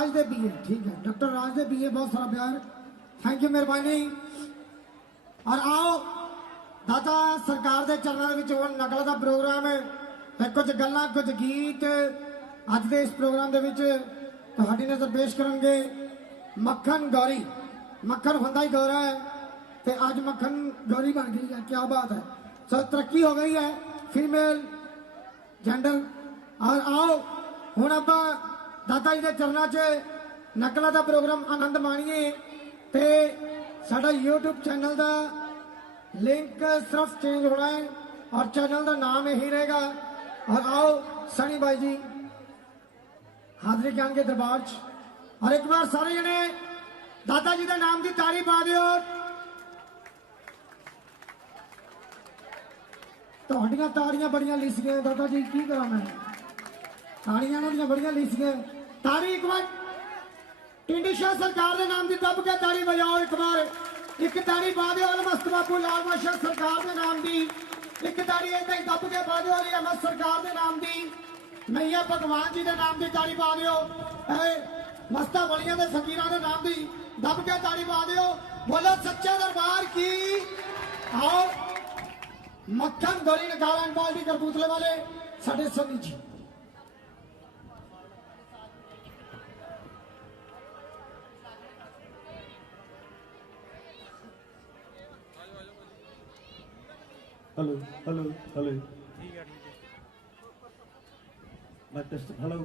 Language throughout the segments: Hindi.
राजदेव बीए, ठीक है, डॉक्टर राजदेव बीए, बहुत सारा प्यार, थैंक यू, मेहरबानी। और आओ दाता सरकार के चरणों में नकल का प्रोग्राम है, कुछ गल्लां कुछ गीत अज के इस प्रोग्राम के तुहाडी नज़र पेश करेंगे। मक्खन गौरी, मक्खन बंदा ही गौरा है तो अज मक्खन गौरी बन गई है, क्या बात है। सो तरक्की हो गई है फीमेल जेंडर। और आओ हुण आपां दाता जी के चरणों च नकलों का प्रोग्राम आनंद माणीए। तो साडा यूट्यूब चैनल का लिंक सिर्फ चेंज होना है और चैनल का नाम यही रहेगा। और आओ सनी भाई जी हाजिरी ज्ञान के दरबार च, और एक बार सारे जने दादा जी के नाम की ताली पा दियो। तुहाडियां ताड़ियां बड़ियां लिसियां दादा जी, की करा मैं, ताड़ियां उन्होंने बड़ियां लिसियां। ताड़ी एक बार टिंडी शाह सरकार के नाम की दब के ताड़ी बजाओ, एक बार एक ताड़ी पा दियो अलमस्त बापू लाल बादशाह सरकार के नाम की, एक ताड़ी ऐसे ही दब के पा दियो अहमद सरकार के नाम की, मैया भगवान जी के नाम की ताड़ी पा दियो, मस्ता बलिया के फकीर के नाम की दब के ताड़ी पा दियो। बोलो सच्चा दरबार की। आओ मक्खन गौरी नकारा पार्टी कपूरथले वाले साडे सनी जी। हेलो हेलो हेलो, मैं टेस्ट हेलो।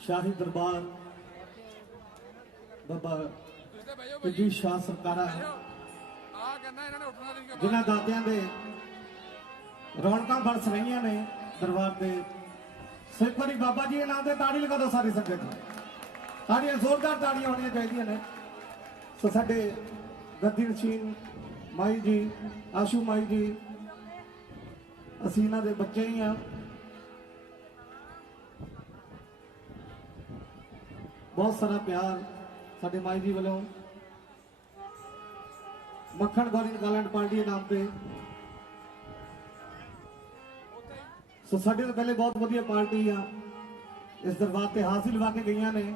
शाही दरबार बाबा टिड्डी शाह सरकारा जिन्होंने दादियां दे रौनक बरस रही ने दरबार के सिर्फ बारी बाबा जी के नाम से ताड़ी लगा दो सारी संगत, ताड़ियां जोरदार ताड़ियां होनी चाहिए ने। सो साडे गद्दी नशीन माई जी, आशू माई जी, असी इन्हां दे बच्चे ही हाँ। बहुत सारा प्यार साडे माई जी वालों मक्खन गौरी नकालैंड पार्टी के नाम पे। सो साडे तो पहले बहुत वधिया पार्टी आ इस दरबार से हासिल लवा के गई ने।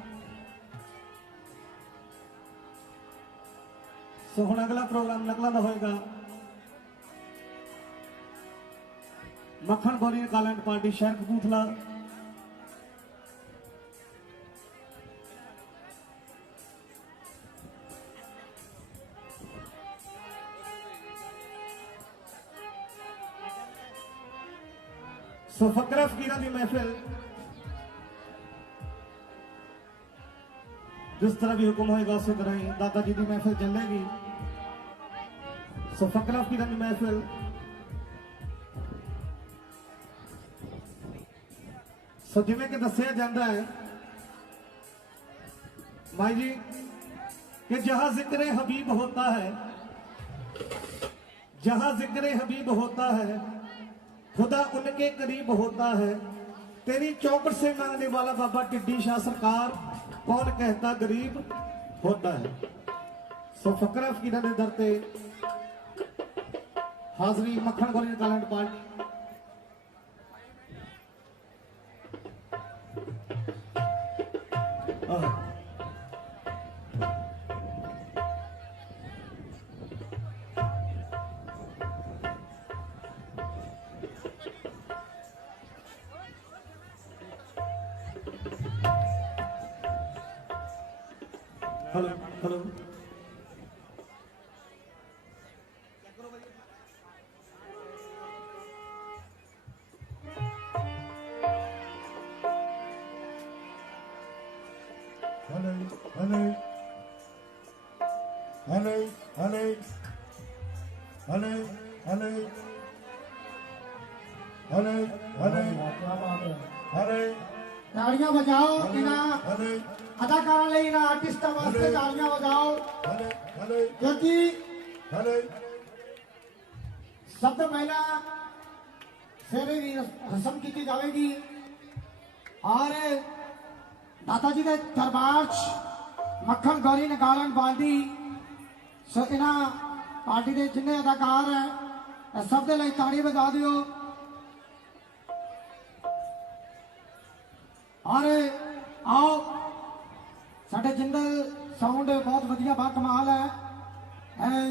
सो हुण अगला प्रोग्राम नकलों का होएगा। मक्खन गौरी नकालैंड पार्टी शहर कपूरथला, सो फकरा फकीरा की महफिल जिस तरह भी हुक्म होएगा उसी तरह ही दादा जी की महफिल चलेगी। सो फकरा फकीरा की महफिल सो जिवें कि दसिया जाता है माई जी कि जहां जिक्र हबीब होता है, जहां जिक्र हबीब होता है खुदा उनके करीब होता है। तेरी चौखट से मांगने वाला बाबा टिड्डी शाह सरकार कौन कहता गरीब होता है। सो फकरा फकीरा ने दर ते हाजरी मक्खन गौरी नकालैंड party. Hello hello, hello hello hello hello hello hello hello hello, क्या बात है। हेलो ताड़ियां बजाओ इना हेलो अदाकारा ले, इना आर्टिस्टा वास्ते ताड़ियां बजाओ, हेलो हेलो क्योंकि हेलो सब तो पहला फेरे की रस्म की जाएगी। और दादा जी के दरबार च मक्खन गौरी नकालैंड पार्टी सो इन्हां पार्टी के जिन्ने अदाकार हैं सब के लिए ताड़ी बजा दियो। और का बा कमाल है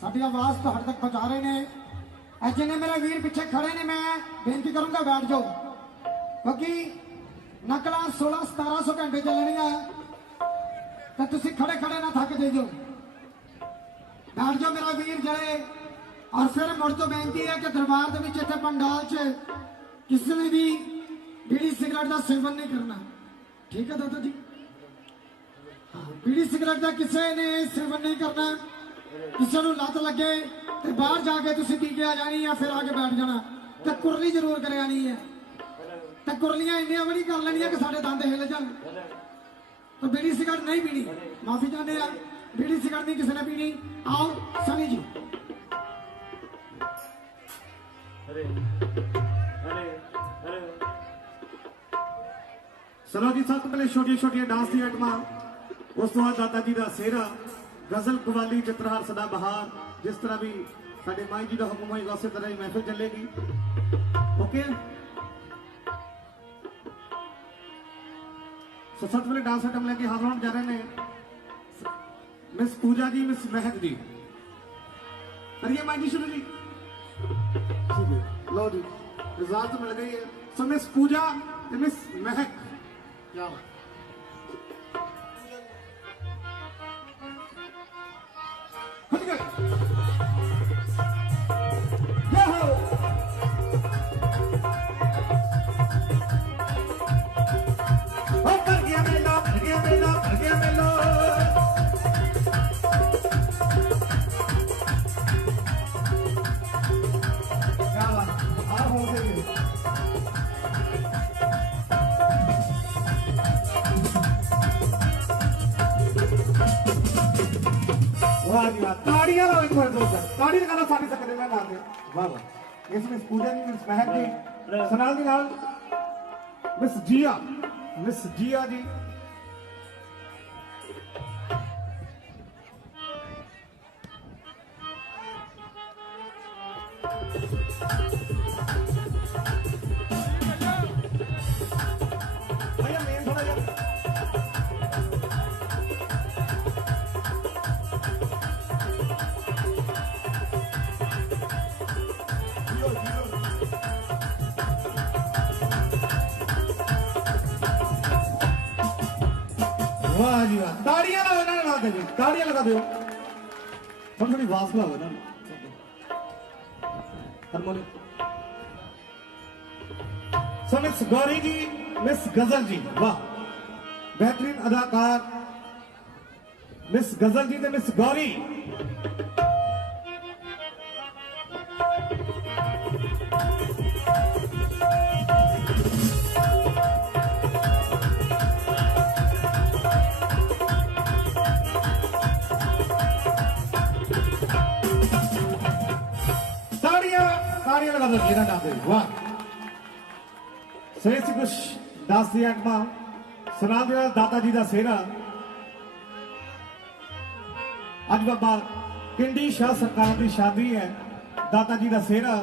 साड़ी आवाज तो हद तक पहुंचा रहे ने जिन्हें मेरे वीर पीछे खड़े ने मैं बेनती करूंगा बैठ जाओ क्योंकि नकला 16-1700 घंटे चलनिया तो तुम खड़े खड़े ना थक जाइयो बैठ जाओ मेरा वीर जड़े और फिर मुड़ तो बेनती है कि दरबार के इतने पंडाल च किसी ने भी बीड़ी सिगरेट का सेवन नहीं करना ठीक है दादा जी बीड़ी सिगरेट का किसी ने सेवन नहीं करना किसी को लत लगे तो बाहर जाके तुम पी के आ जानी है फिर आके बैठ जाना तो कुरली जरूर कर आनी है तो कुरलियां इन्नियां बड़ी कर लेनिया कि साढ़े दंद हिल जान तो बीड़ी सिगरेट नहीं पीनी माफी चाहते हैं बीड़ी सिगरेट नहीं किसी ने पीनी आओ सनी जी चलो जी सब तो पहले छोटिया छोटिया डांस दी आइटमां उस तो बाद दादा जी का सेहरा गजल कवाली चित्रहार सदा बहार जिस तरह भी साडे माई जी का हुक्म होएगा उस तरह ही महफिल चलेगी ओके सो सबसे पहले डांस आइटम लेके हाजिर होने जा रहे हैं मिस पूजा जी मिस महक जी करिए माई जी शुरू जी ठीक है लो जी इजाजत मिल गई है सो मिस पूजा मिस महक क्या ताड़ियां लाओ एक बार जोरदार ताड़ी लगाना सारी सकते मैं लाते वाह वाह इसमें पूजा जी मिस महक जी सनाल दी नाल मिस जिया जी भैया मेन थोड़ा जा वाह जी वाह ताड़ियां लगाओ ना लगा दे ताड़ियां लगा दो थोड़ी थोड़ी आवाज लगाओ ना हारमोनियम सो मिस गौरी जी मिस गजल जी वाह बेहतरीन अदाकार मिस गजल जी ने मिस गौरी ताड़ियां लगा दो जीना डांस वाह सही से कुछ डांस दी आइटमां सुना दिया दाता जी का सेहरा अज बाबा पिंडी शाह सरकार की शादी है दाता जी का सेहरा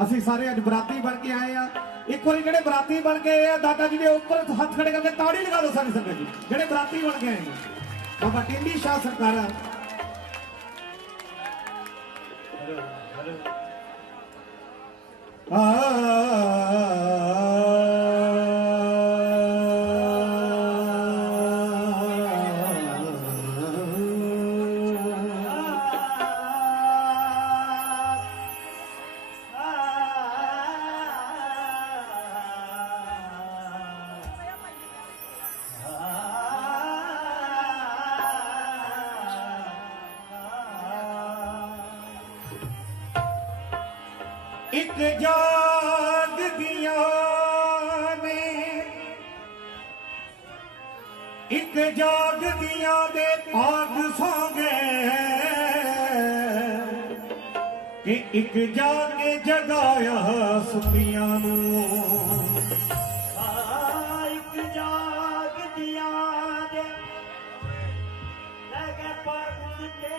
असी सारे अज बराती बन के आए हैं एक बार जेडे बराती बन के आए दाता जी के ऊपर हाथ खड़े करके ताड़ी लगा दो सारी संगत जी जेडे बराती बन के आए बाबा पिंडी शाह सरकार एक जाग दिया ने एक जाग दिया दे आग सौंगे कि एक जागे जगाया सुतियां नू एक जाग दिया दे लगे पग के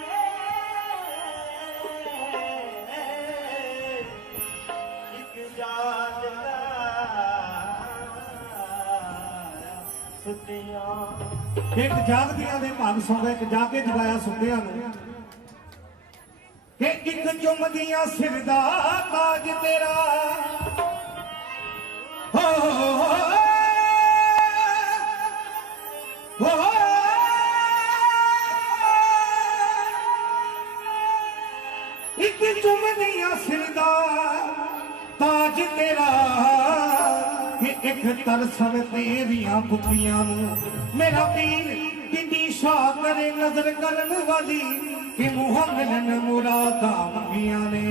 सुतियां ਇੱਕ ਜਾਗਦੀਆਂ ਦੇ ਭਾਗ ਸੌਂਦਾ ਇੱਕ ਜਾ ਕੇ ਜਗਾਇਆ ਸੁੱਤਿਆਂ ਨੂੰ ਕਿ ਇੱਕ ਚੁੰਮਦੀਆਂ ਸਿਰ ਦਾ ਤਾਜ ਤੇਰਾ ਹੋ ਇੱਕ ਚੁੰਮਦੀਆਂ ਸਿਰ ਦਾ ਤਾਜ ਤੇਰਾ ਕਿ ਇੱਕ ਤਰਸਣ ਤੇਰੀਆਂ ਬੁੱਧੀਆਂ ਨੂੰ ਮੇਰਾ ਪੀਰ ਕਿੰਨੀ ਸ਼ਾਹ ਕਰੇ ਨਜ਼ਰ ਕਰਨ ਵਾਲੀ ਕਿ ਮੂੰਹ ਮਿਲਣ ਮੁਰਾਦਾਂ ਮੰਗੀਆਂ ਨੇ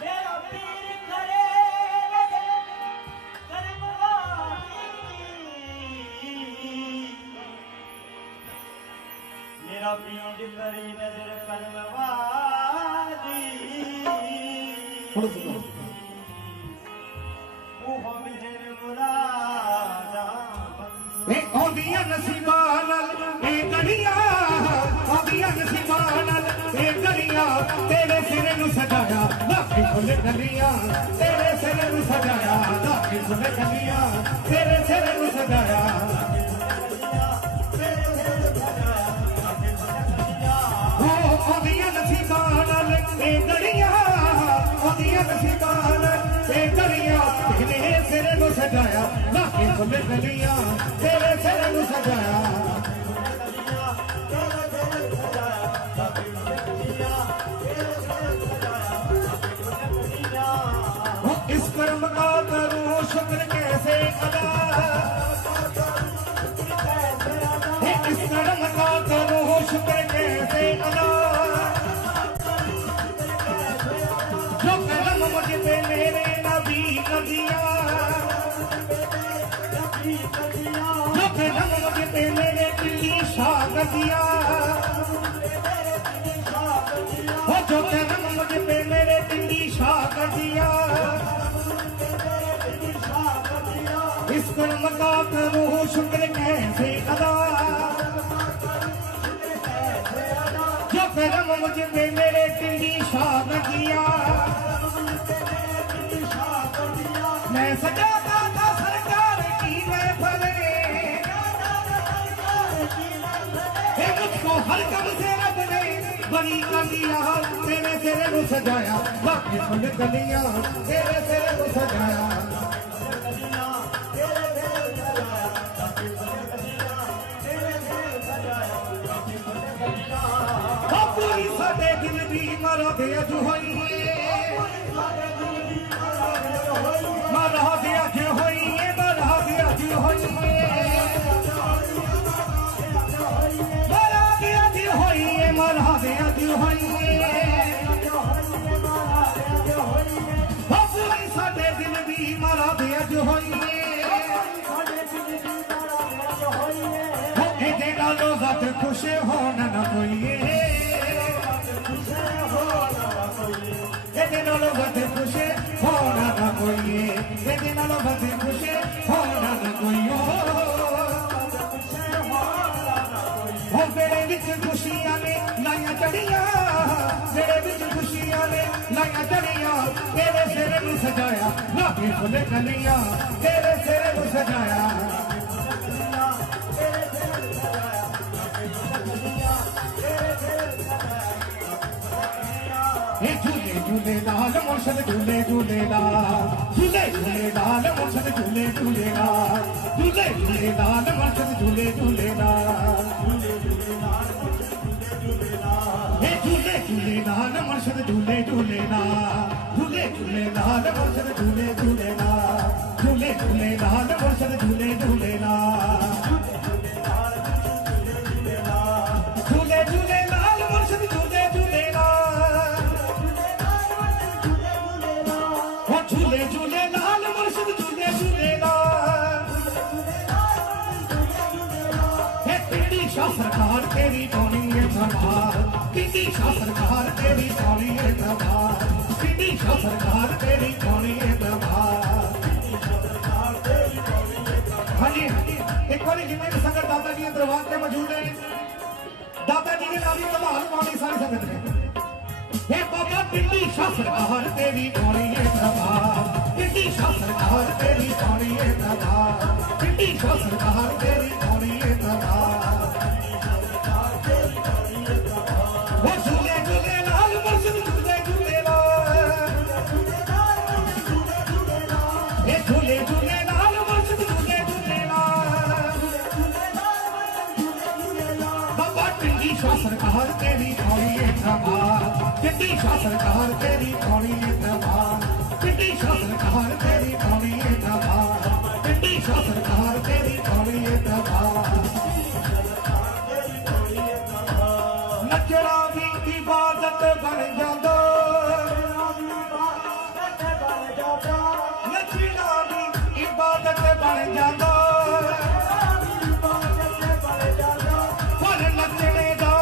ਮੇਰਾ ਪੀਰ ਕਰੇ ਕਰਮ ਵਾਲੀ ਮੇਰਾ ਪੀਰ ਕਰੇ ਨਜ਼ਰ ਕਰਮ ਵਾਲੀ ਹੁਣ ਸੁਣੋ ਉਹ ਮਿਲਣ ਮੁਰਾਦਾਂ ਇਹ ਆਉਂਦੀਆਂ ਨਸੀਬਾਂ ਨਾਲ ਇਹ ਗਲੀਆਂ ਆਉਂਦੀਆਂ ਨਸੀਬਾਂ ਨਾਲ ਇਹ ਗਲੀਆਂ ਤੇਰੇ ਸਿਰ ਨੂੰ ਸਜਾਇਆ ਲਾਖੀ ਫੁੱਲ ਗਲੀਆਂ ਤੇਰੇ ਸਿਰ ਨੂੰ ਸਜਾਇਆ ਲਾਖੀ ਫੁੱਲ ਗਲੀਆਂ ਤੇਰੇ ਸਿਰ ਨੂੰ ਸਜਾਇਆ ਉਹ ਆਉਂਦੀਆਂ ਨਸੀਬਾਂ ਨਾਲ ਇਹ ਗਲੀਆਂ ਆਉਂਦੀਆਂ ਨਸੀਬਾਂ ਨਾਲ ਇਹ ਗਲੀਆਂ ਤੇਰੇ ਸਿਰ ਨੂੰ ਸਜਾਇਆ ਲਾਖੀ ਫੁੱਲ ਗਲੀਆਂ ਤੇਰੇ ਸਿਰ ਨੂੰ ਸਜਾਇਆ इस कर्म का करूं शुक्र कैसे अदा इस कर्म का करूं शुक्र कैसे अदा जो कर्म मुझ पे मेरे नबी का दिया जो कर्म मुझ पे मेरे दिली शाह का दिया जो कर्म मुझ पे मेरे दिली शाह का दिया इस कर्म का करूं शुक्र कैसे अदा जो कर्म मुझ पे मेरे दिली शाह किया मैं सजाता था सरकार की महफिले मुझको हर कम से रब ने बड़ी कर दिया तेरे सिर को सजाया बाकी फुल गलियां तेरे सिर को सजाया पूरी साडे दिल दी मारा दे अज होई मारा दे अज होई मारा दे अज होई मारा दे अज होई मारा दे अज होई पूरी साडे दिल दी मारा दे अज होई ਇਹਦੇ ਨਾਲੋਂ ਵੱਧ ਖੁਸ਼ ਹੋਣਾ ਨਾ ਕੋਈ ਇਹਦੇ ਨਾਲੋਂ ਵੱਧ ਖੁਸ਼ ਹੋਣਾ ਨਾ ਕੋਈ ਇਹਦੇ ਨਾਲੋਂ ਵੱਧ ਖੁਸ਼ ਹੋਣਾ ਨਾ ਕੋਈ ਉਹ ਮੇਰੇ ਵਿੱਚ ਖੁਸ਼ੀਆਂ ਨੇ ਲਾਈਆਂ ਚੜੀਆਂ ਮੇਰੇ ਵਿੱਚ ਖੁਸ਼ੀਆਂ ਨੇ ਲਾਈਆਂ ਚੜੀਆਂ ਤੇਰੇ ਸਿਰ ਨੂੰ ਸਜਾਇਆ ਲਾਗੇ ਫੁੱਲ ਕਲੀਆਂ ਤੇਰੇ ਸਿਰ ਨੂੰ ਸਜਾਇਆ झूले झूले लाल मुर्शद झूले झूले लाल झूले झूले लाल मुर्शद झूले झूले लाल झूले झूले लाल मुर्शद झूले झूले लाल झूले झूले लाल मुर्शद झूले झूले लाल झूले झूले लाल मुर्शद झूले झूले लाल झूले झूले लाल मुर्शद झूले झूले लाल झूले झूले लाल मुर्शद झूले झूले लाल झूले झूले लाल मुर्शद झूले झूले लाल पिंडी शाह सरकार तेरी टोनी है धमाल पिंडी शाह सरकार तेरी टोनी है धमाल पिंडी शाह सरकार तेरी टोनी है धमाल हाँ जी एक बार जिन्हें भी संगत दादा जी दरबार पे मौजूद है दादा जी ने नामी धमाल पानी सारी संगत ने हे बाबा पिंडी शाह सरकार तेरी टोनी है धमाल पिंडी शाह सरकार तेरी टोनी है धमाल टिड्डी शाह सरकार तेरी थोड़ी तबाह वो झूले झूले लाल मुर्शिद झूले झूले ये झूले झूले लाल मुर्शिद झूले झूले बाबा टिड्डी शाह सरकार तेरी थोड़ी तबाह टिड्डी शाह सरकार तेरी थोड़ी तबाह टिड्डी शाह सरकार तेरी थोड़ी तबाह टिड्डी शाह सरकार तेरी थोड़ी तबाह नचना भी इबादत बन जांदा नचना भी इबादत बन जांदा पर नचने दा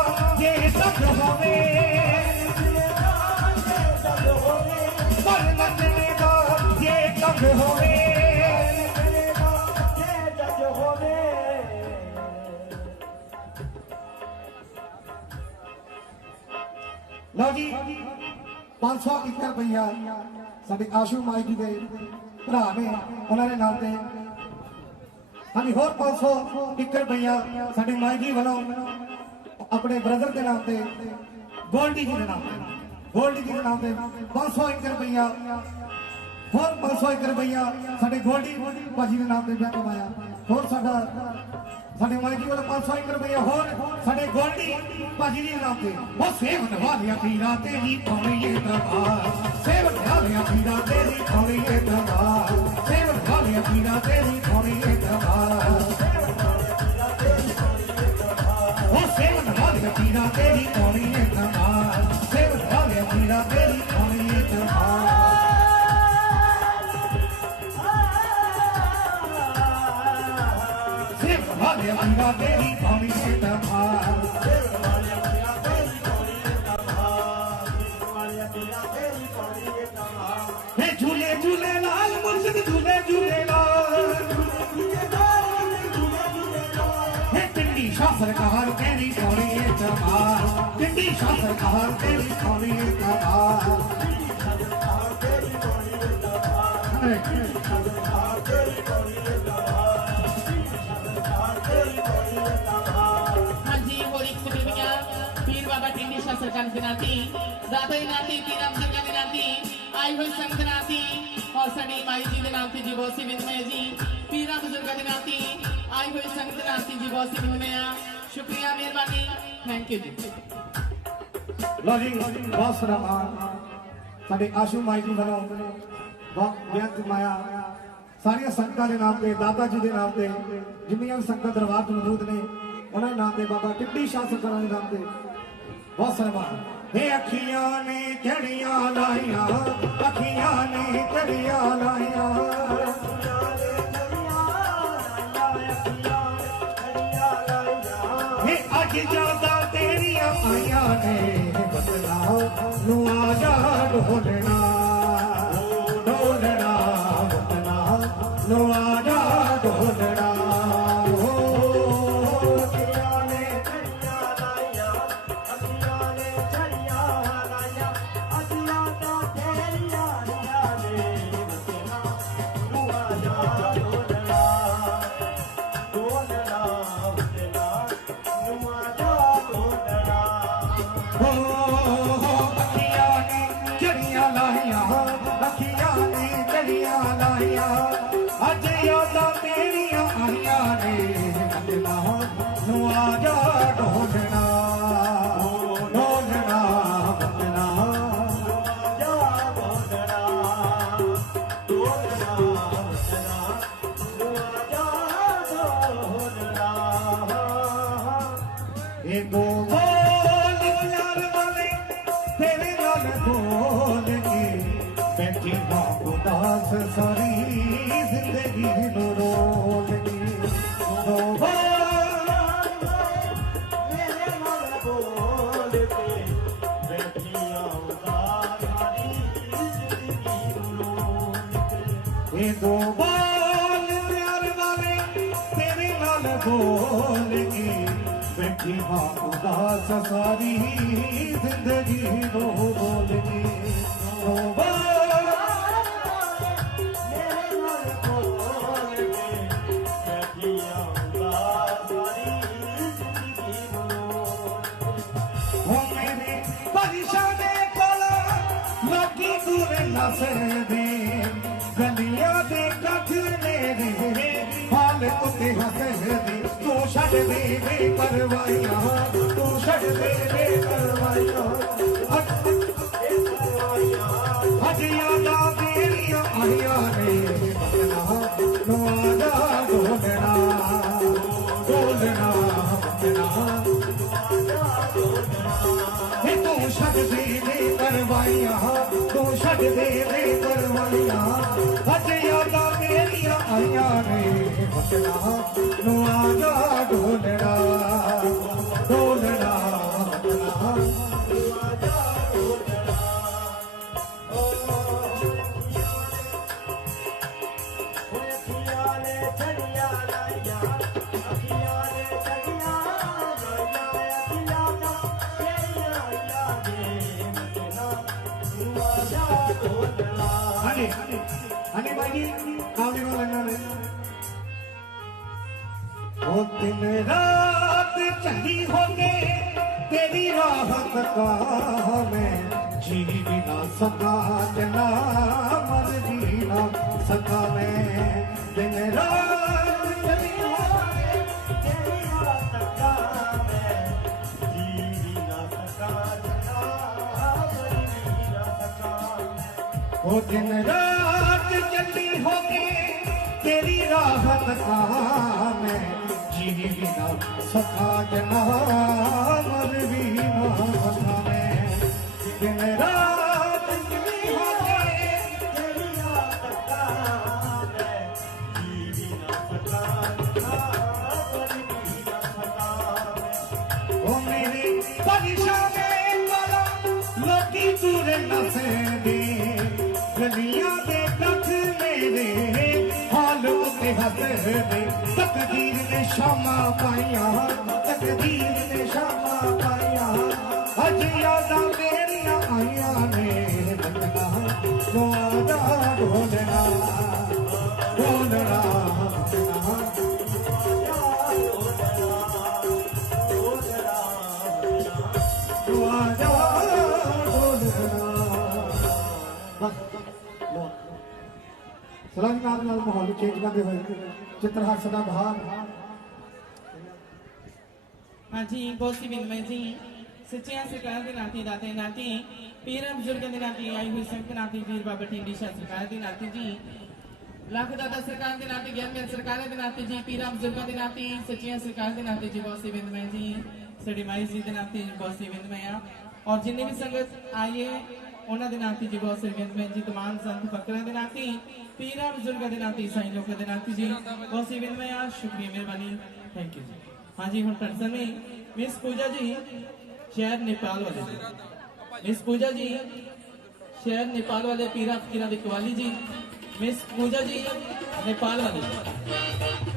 ये सब होवे पर नचने दा ये सब होवे लो जी 501 रुपया साडे आशू माई जी दे भरा ने उन्होंने नाम ते हाँ जी होर 501 रुपया साडे माई जी वालों अपने ब्रदर के नाम ते गोल्डी जी के नाम ते गोल्डी जी के नाम ते 501 रुपया होर 501 रुपया साडे गोल्डी भाजी के नाम ते ब्याह करवाया होर साडा साडे माई जी वाला 501 रुपया होर साडे गोल्डी भाजी जी नाम ते वो सेवन वालिया पीरा तेरी थोड़ी दरबार सेवन वालिया पीरा तेरी थोड़ी दरबार सेवन वालिया पीरा तेरी थोड़ी दरबार वो सेवन वालिया पीरा तेरी थोड़ी दरबार सेवन वालिया पीरा तेरी थोड़ी दरबार वालिया पीरा तेरी थोड़ी दरबार हे झूले झूले लाल मुर्शिद झूले झूले लाल हे टिड्डी शाह सरकार तेरी थोड़ी दरबार टिड्डी शाह सरकार तेरी थोड़ी दरबार सरकार दिनाती दादा दिनाती तीराम सरकार दिनाती आई हुई संग दिनाती और सड़ी माई जी दिनाती जी बहुत सी विनमय जी पीरा बुजुर्ग दिनाती आई हुई संग दिनाती जी बहुत सी विनमय शुक्रिया मेहरबानी थैंक यू जी लो जी बहुत सलाम साडे आशू माई जी वालों बहुत बेहद माया सारिया संगतां दे नाम ते दादा जी दे नाम ते जिन्नियां भी संगतां दरबार ते मौजूद ने उन्हां दे नाम ते बाबा टिड्डी शाह सरकार दे नाम ते बहुत सलमान हे अखियां ने चढ़िया लाइया अखियां ने चढ़िया लाइया हे अज ज्यादा तेरिया आइया ने बदला नू आजा ढोलना ढोलना बदला नू आजा ढोलना सारी जिंदगी रोलगी ये दो बाल प्यार वाले तेरे नाल बोलगी बैठी मां उदास सारी जिंदगी रोलगी हसदे गलियां दे कठ मेरे हाल उत्ते हसदे तू छड़ दे बेपरवाहियां तू छड़ दे बेपरवाहियां हजियां दा तेरियां आइयां ने नुआदा ढोलना ढोलना तू छड़ दे बेपरवाहियां तू छड़ दे बेपरवाहियां हजियां दा तेरियां आइयां ने नुआदा ढोलना ढोलना हनी भाई जी काम नहीं लगना है वो दिन रात चली हो गए तेरी राहत का मैं जी भी ना सका जना मर जी ना सका मैं दिन रात चली हो गए तेरी रात का मैं जी ना सका जना मर भी ना सका वो दिन रात चली हो गए तेरी राहत का मैं जी भी ना सका जना मर भी ना सका मैं दिन रात चली हो गए तेरी रात का मैं जी भी ना सका जना मर भी ना सका ओ मेरे परेशाने वाला लोकी तुरे नसे दे गलियां दे कठ मेरे हाल उत्ते हसदे तकदीर ने शामा पाइयां तकदीर ने शामा पाइयां अज यादां मेरियां आइयां ने बचना नुआदा ढोलना ढोलना नुआदा सलामी नाल नाल माहौल चेंज करते हुए चित्रहार सदा बहार हाँ जी बहुत सी विनमय जी सच्चिया सरकार के नाती दाते नाती पीर बुजुर्ग के नाती आई हुई संत नाती वीर बाबा टिंडी शाह सरकार के नाती जी लाख दादा सरकार के नाती ज्ञान में सरकार के नाती जी पीर बुजुर्ग के नाती सच्चिया सरकार के नाती जी बहुत सी विनमय जी सड़ी माई जी के नाती बहुत सी विनमय और जिन्हें भी संगत आइए उन्होंने नाती जी बहुत से विनमय जी तमाम संत फकरा के नाती पीरा बुजुर्ग के नाती साईं लोग के नाती जी बहुत सी विनमय शुक्रिया मेहरबानी थैंक यू जी हाँ जी हम टर्सन में मिस पूजा जी शहर नेपाल वाले मिस पूजा जी शहर नेपाल वाले पीरा फकीरा दिखवाली जी मिस पूजा जी नेपाल वाले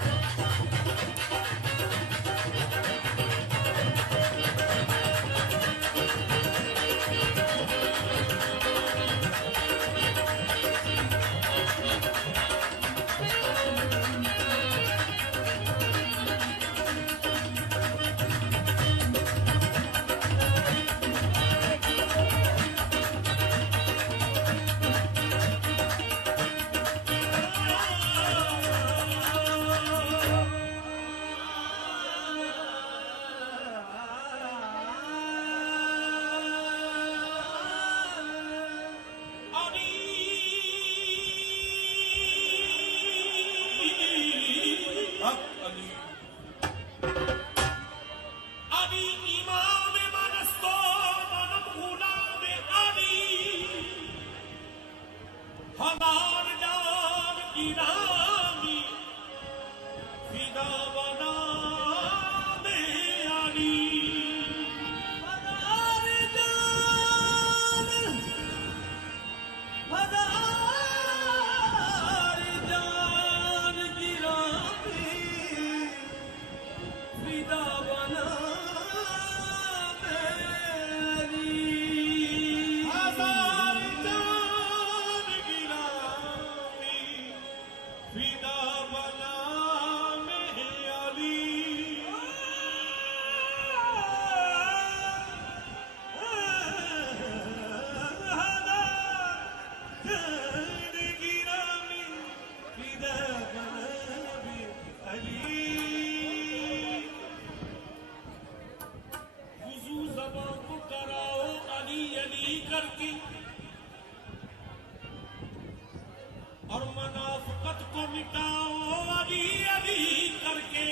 और मुनाफिकत को मिटाओ अली अली करके।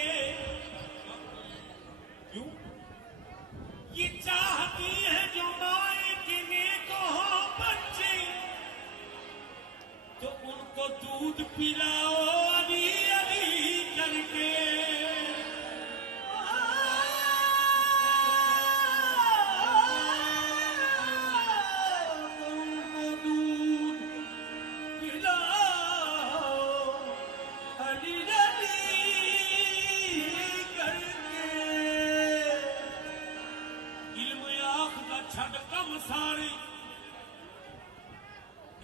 क्यों? ये चाहती है जो माए कि नेक हो बच्चे, तो उनको दूध पिलाओ अली अली करके। उनको दूध पिलाओ अली अली करके। इल्म आखदा छड़ कम सारे,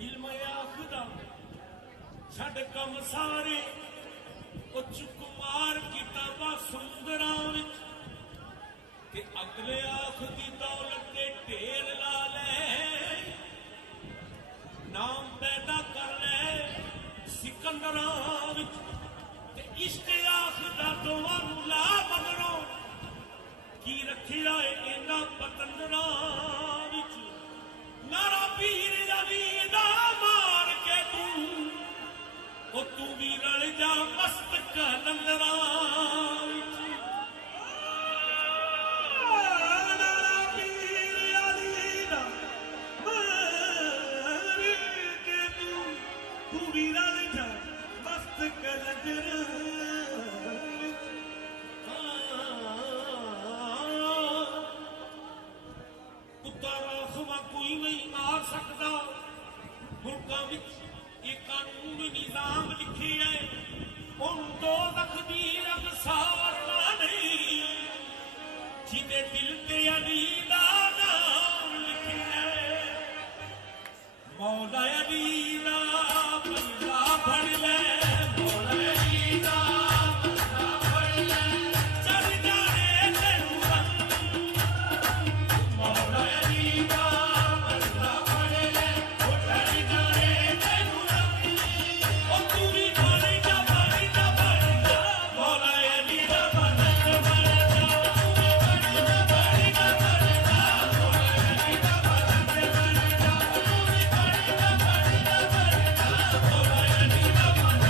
इल्म आखदा छड़ कम सारे, उच्च कुमार किताबा सुंदरां विच ते अगले आखदी दौलत दे ढेर ला ले, नाम पैदा कर ले सिकंदरां विच ते इश्क आखदा दोवां नूं ला मगरों, की रखिया है इन्हां पतंदरां विच। नारा पीर अली दा मार के तू भी रल जा मस्त कलंदरां विच। नारा पीर अली दा मार के तू भी रल जा मस्त कलंदरां विच। उतारा कोई नहीं मार सकता, मुल्कां विच ये कानून निजाम लिखे है, उन दो दी रंगसार ना नहीं, जिदे दिल ते अली दा नाम लिखे है। मौला अली दा बंदा फड़ ले, मौला अली दा बंदा फड़ ले, चढ़ जाने तैनूं रंग। मौला अली दा बंदा फड़ ले, ओ चढ़ जाने तैनूं रंग। ओ तू भी बन जा मौला अली दा बन जा, तू भी बन जा मौला अली दा बन जा, तू भी बन जा मौला अली दा बन जा।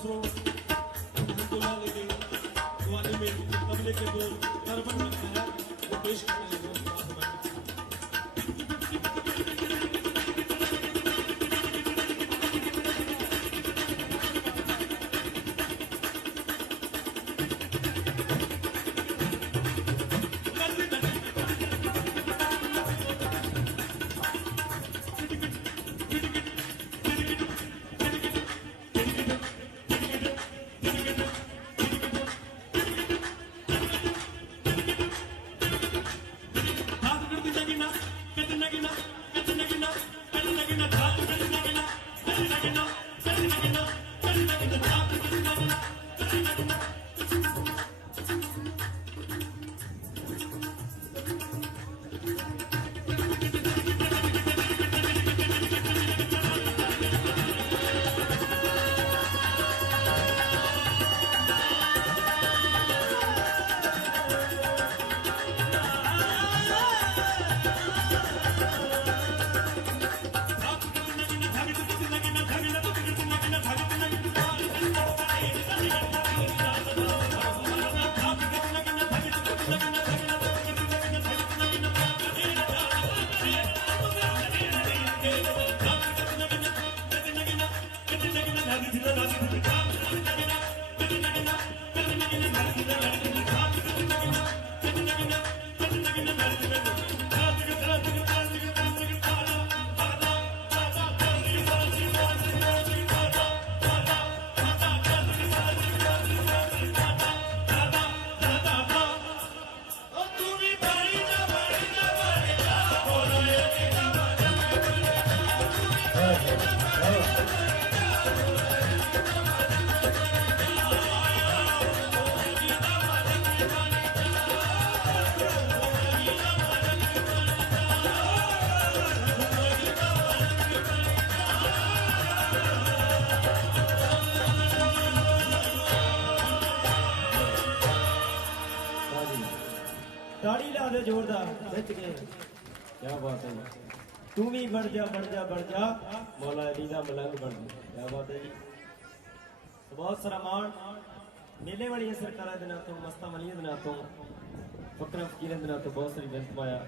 सुनो दुल्हा लेके दुआने में तबले के दो तरबन रखा है वो पेश करने लगे ताड़ी ला दे जोरदार खिंच के क्या बात है तू भी बढ़ जा मौला अली दा मलंग बन जा क्या बात है जी तो बहुत सारा मान मेले वाली सरकारा दे नातों मस्ता वलियां दे नातों फकरा फकीरां दे नातों बहुत सारी बेनत पाया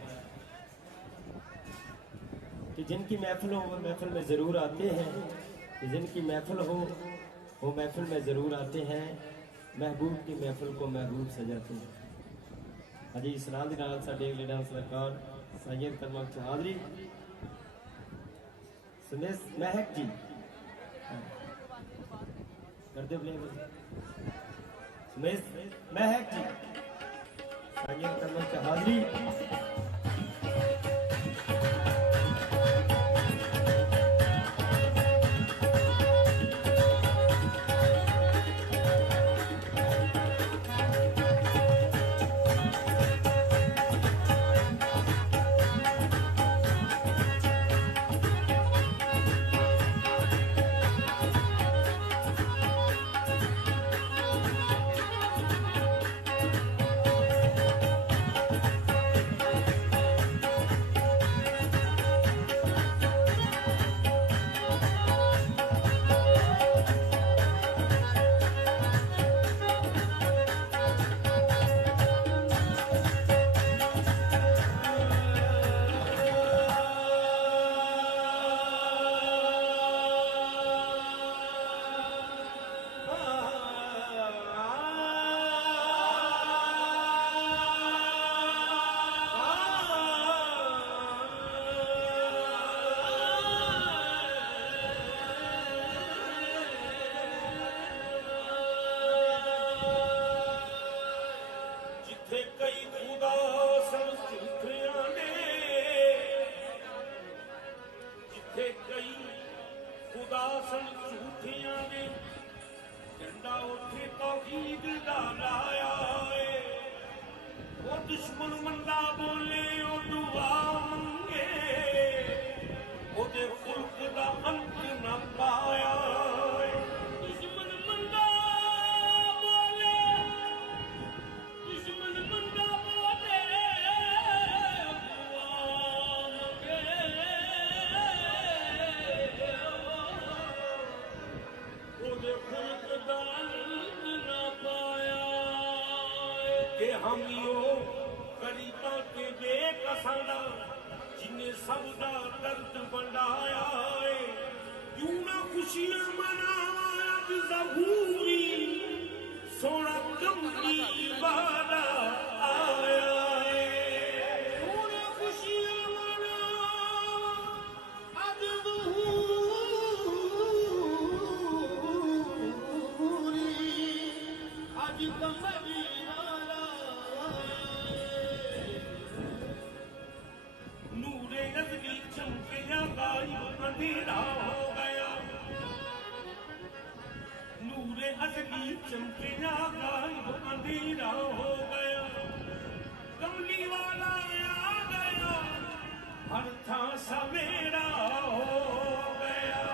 कि जिनकी महफिल हो वो महफिल में जरूर आते हैं कि जिनकी महफिल हो वो महफिल में जरूर आते हैं महबूब की महफिल को महबूब सजाते हैं अजी इस्लाम के नाल साडे अगले डांस सरकार सैयद करमक चौधरी सुनेश महक जी करते प्ले सुनेश महक जी सैयद करमक चौधरी ते हमियो गरीबां ते बेकसां दा जिन्हें सब दा दर्द वंडाया है क्यों ना खुशियां मनावा अज ज़हूरी सोना कमली वाला आया है क्यों ना खुशियां मनावा अज ज़हूरी अज कमली वाला नूरे अज़ली चमकिया गायब अंधेरा हो गया नूरे अज़ली चमकिया गायब अंधेरा हो गया कमली वाला आ गया हर था सवेरा हो गया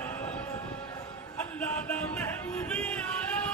अल्लाह दा महबूब आया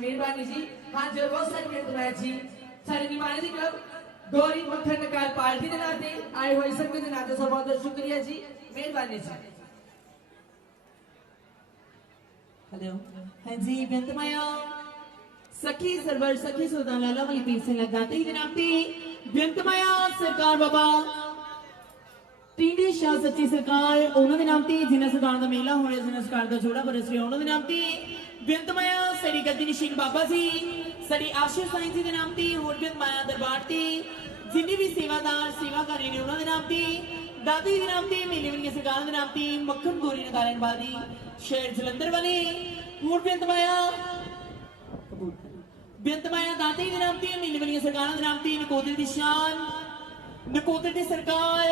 मेहरबानी जी। हाँ जी, बहुत सारी मेहरबानी जी। सारे निमाने दी क्लब गौरी मक्खन नकार पार्टी के नाते आए हुए संगत के नाते बहुत बहुत शुक्रिया जी, मेहरबानी जी। हेलो, हाँ जी, बेंतमाया सखी सरवर सखी सुल्तान लाला वाली पीर से लगाते ही जनाब ती बेंतमाया सरकार बाबा टीडी शाह सच्ची सरकार उन्होंने नाम ती जिन्हें सरकार का मेला होने जिन्हें सरकार का छोड़ा बरस रहा उन्होंने नाम ती बेंतमाया सड़ी गद्दी निशीन बाबा जी सड़ी आशीष साईं जी के नाम ते होर भी माया दरबार ते जिन्नी भी सेवादार सेवाकारी ने उन्होंने नाम ते दादी के नाम ते मेले वाली सरकार के नाम ते मक्खन गोरी नगारन वाली शहर जलंधर वाले होर भी माया बेंत माया दाते के नाम ते मेले वाली सरकार के नाम ते नकोदर दी शान नकोदर दी सरकार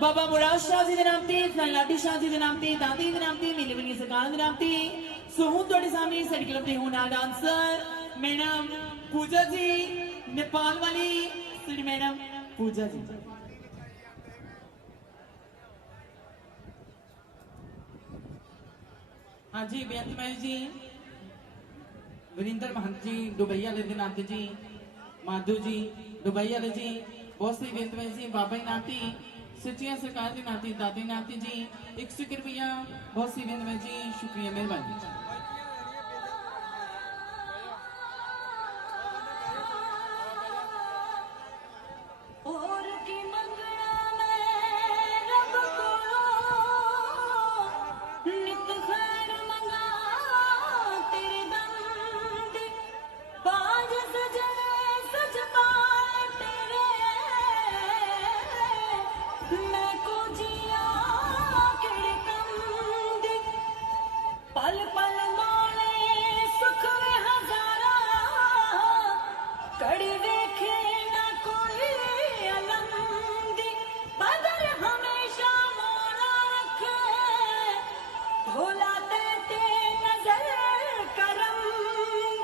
बाबा मुराद शाह जी के नाम ते लाडी शाह जी के नाम ते दादी के नाम ते मेले वाली सरकार के नाम ते सो हूं तुहाडे सामने साडी क्लब दे होनहार डांसर मैडम पूजा जी नेपाल वाली साडी मैडम पूजा जी हाँ जी बेंत माया जी वरिंदर महंत जी दुबई वाले के नाम ते जी माधु जी दुबई वाले जी बहुत सी बेंत माया जी बाबा नाती सचिया सरकार के नाती दादी नाती जी 100 रुपया बहुत सी बेंत माया जी शुक्रिया मेहरबानी पल पल माने सुख में हजारा कड़ी देखे ना कोई अलंदी बदल हमेशा मोड़ा रखे भोला ते नजर करम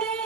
दी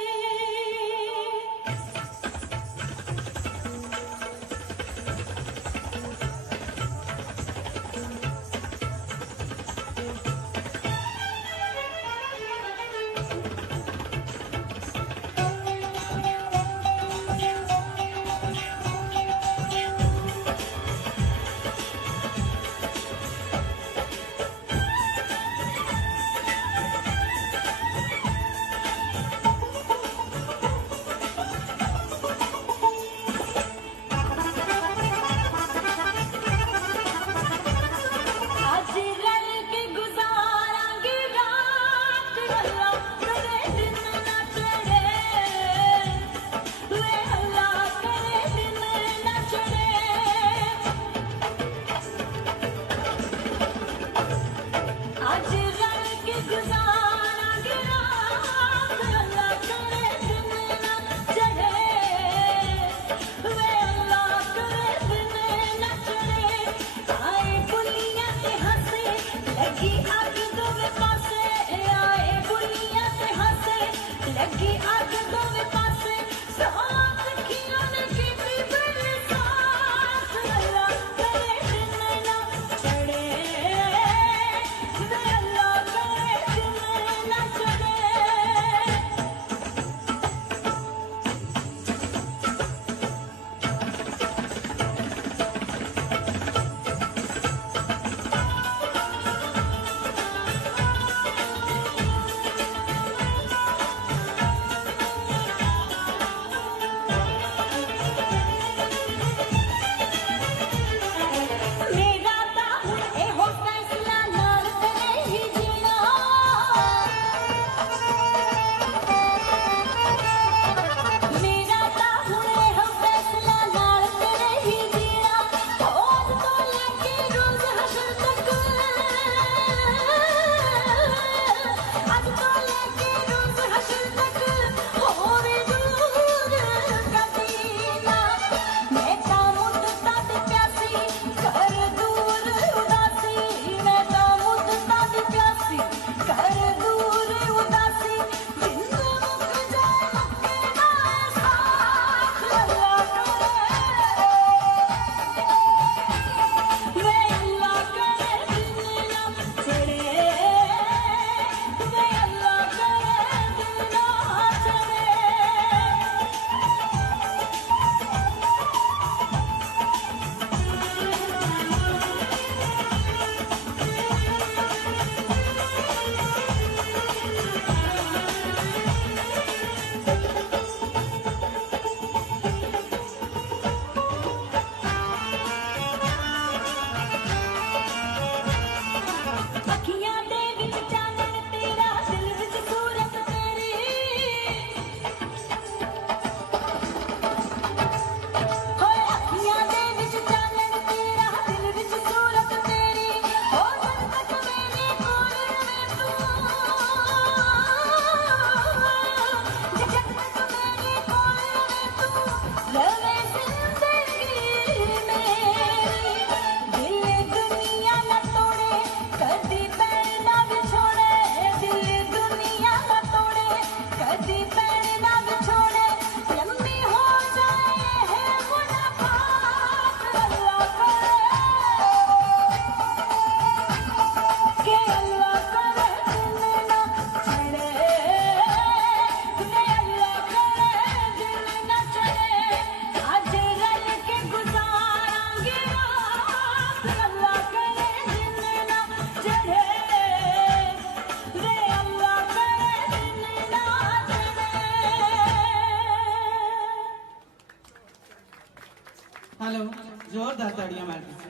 हेलो जोरदार ताड़ियां मार दीजिए।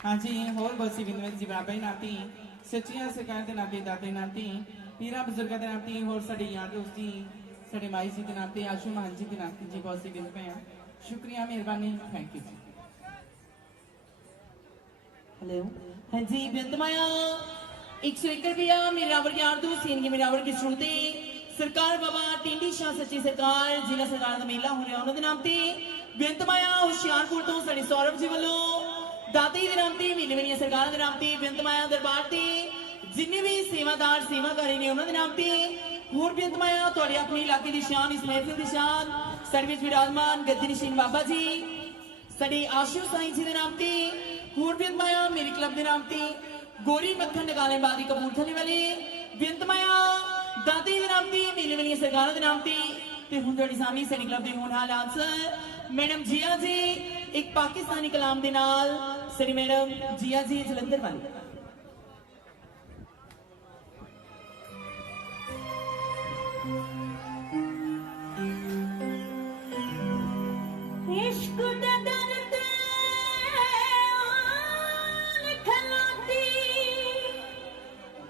हाँ जी होर बसी विनोद जी बाबा नाती सच्चियां सरकार के नाते दाते नाती पीरा बुजुर्गों के नाते होर साडे यार दोस्त जी साडे माई जी के नाते आशू मान जी के नाते जी बहुत सी विनती पे हैं। शुक्रिया मेहरबानी थैंक यू जी। हेलो हाँ जी बिंद माया 101 रुपया मेरावर यार दोस्त इनके मेरावर की सुनते सरकार बाबा टिंडी शाह सच्ची सरकार जिला सरकार का मेला होने उन्होंने नाम ते बेंत माया हुशियारपुर तो साडे सौरभ जी वालों दाते दे नाम ते मेले मेलियां सरकार दे नाम ते बेंत माया दरबार ते जिन्ने भी सेवादार सेवाकारी ने उन्होंने नाम ते होर बेंत माया तुहाडे अपने इलाके दी शान इस महफिल दी शान साडे विच विराजमान गद्दी निशीन बाबा जी साडे आशू साईं जी दे नाम ते होर बेंत माया मेरे क्लब दे नाम ते गोरी मक्खन नगाले बादी कपूरथले वाले बेंत माया दाते दे नाम ते मेले मेलियां सरकारां दे नाम ते हुण तुहाडे सामने साडे क्लब दे होण हाल आंसर मैडम जिया जी एक पाकिस्तानी कलाम दे नाल साडी मैडम जिया जी जलंधर वाली। इश्क दे दर्द आन खलोती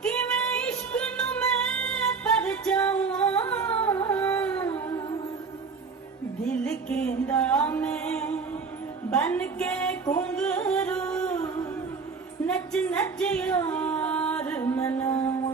किवें इश्क नू मैं पर जावां दिल केंदा मैं बन के घुंघरू नच नच यार मनावां।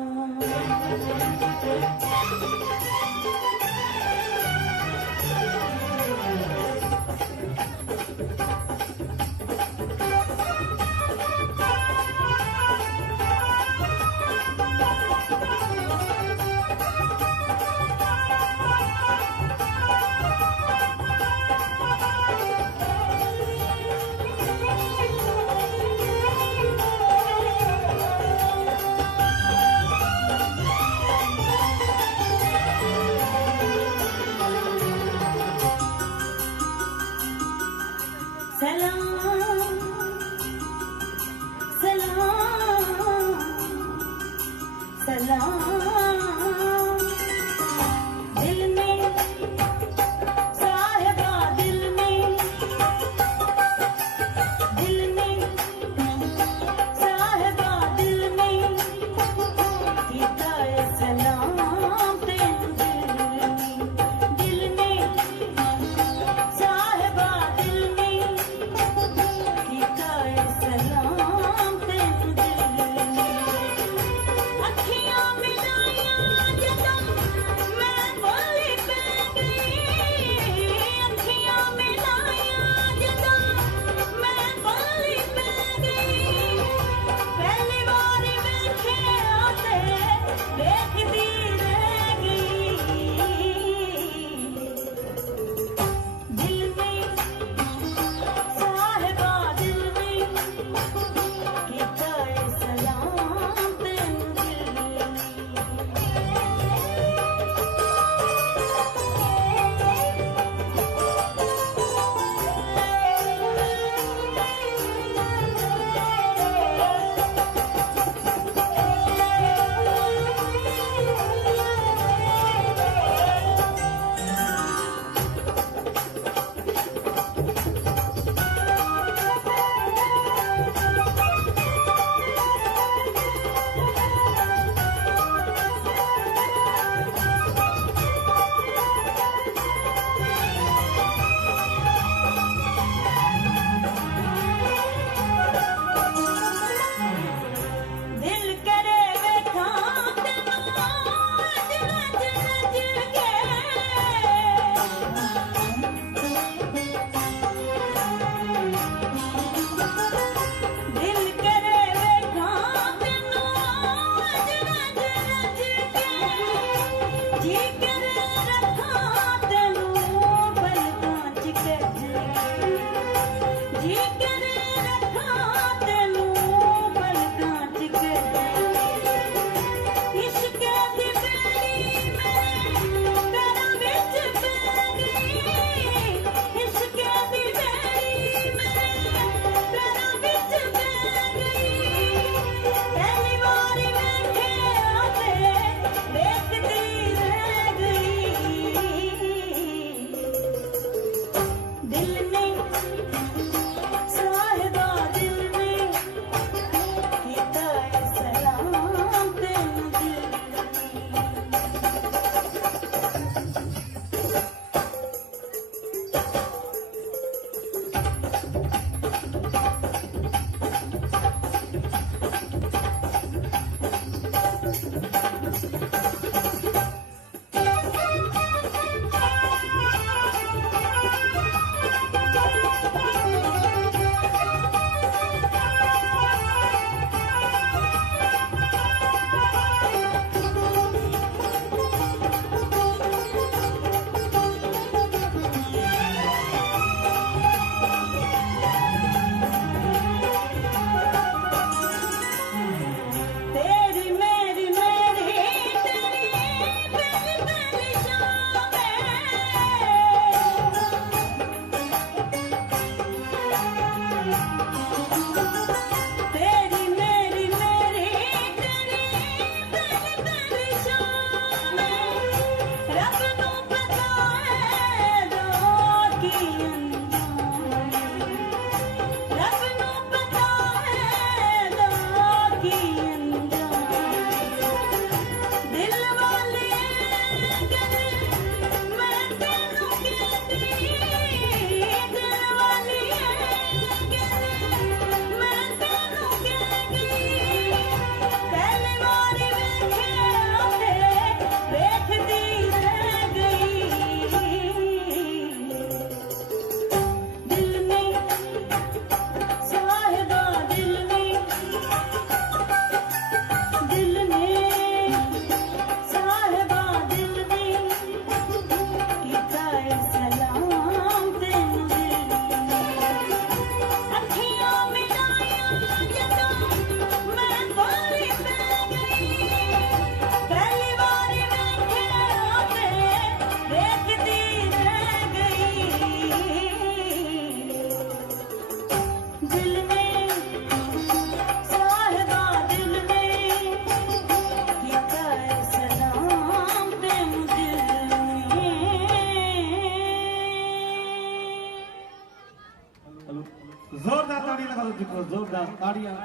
ਕਰੋ ਜੀ ਜ਼ੋਰਦਾਰ ਤਾੜੀਆਂ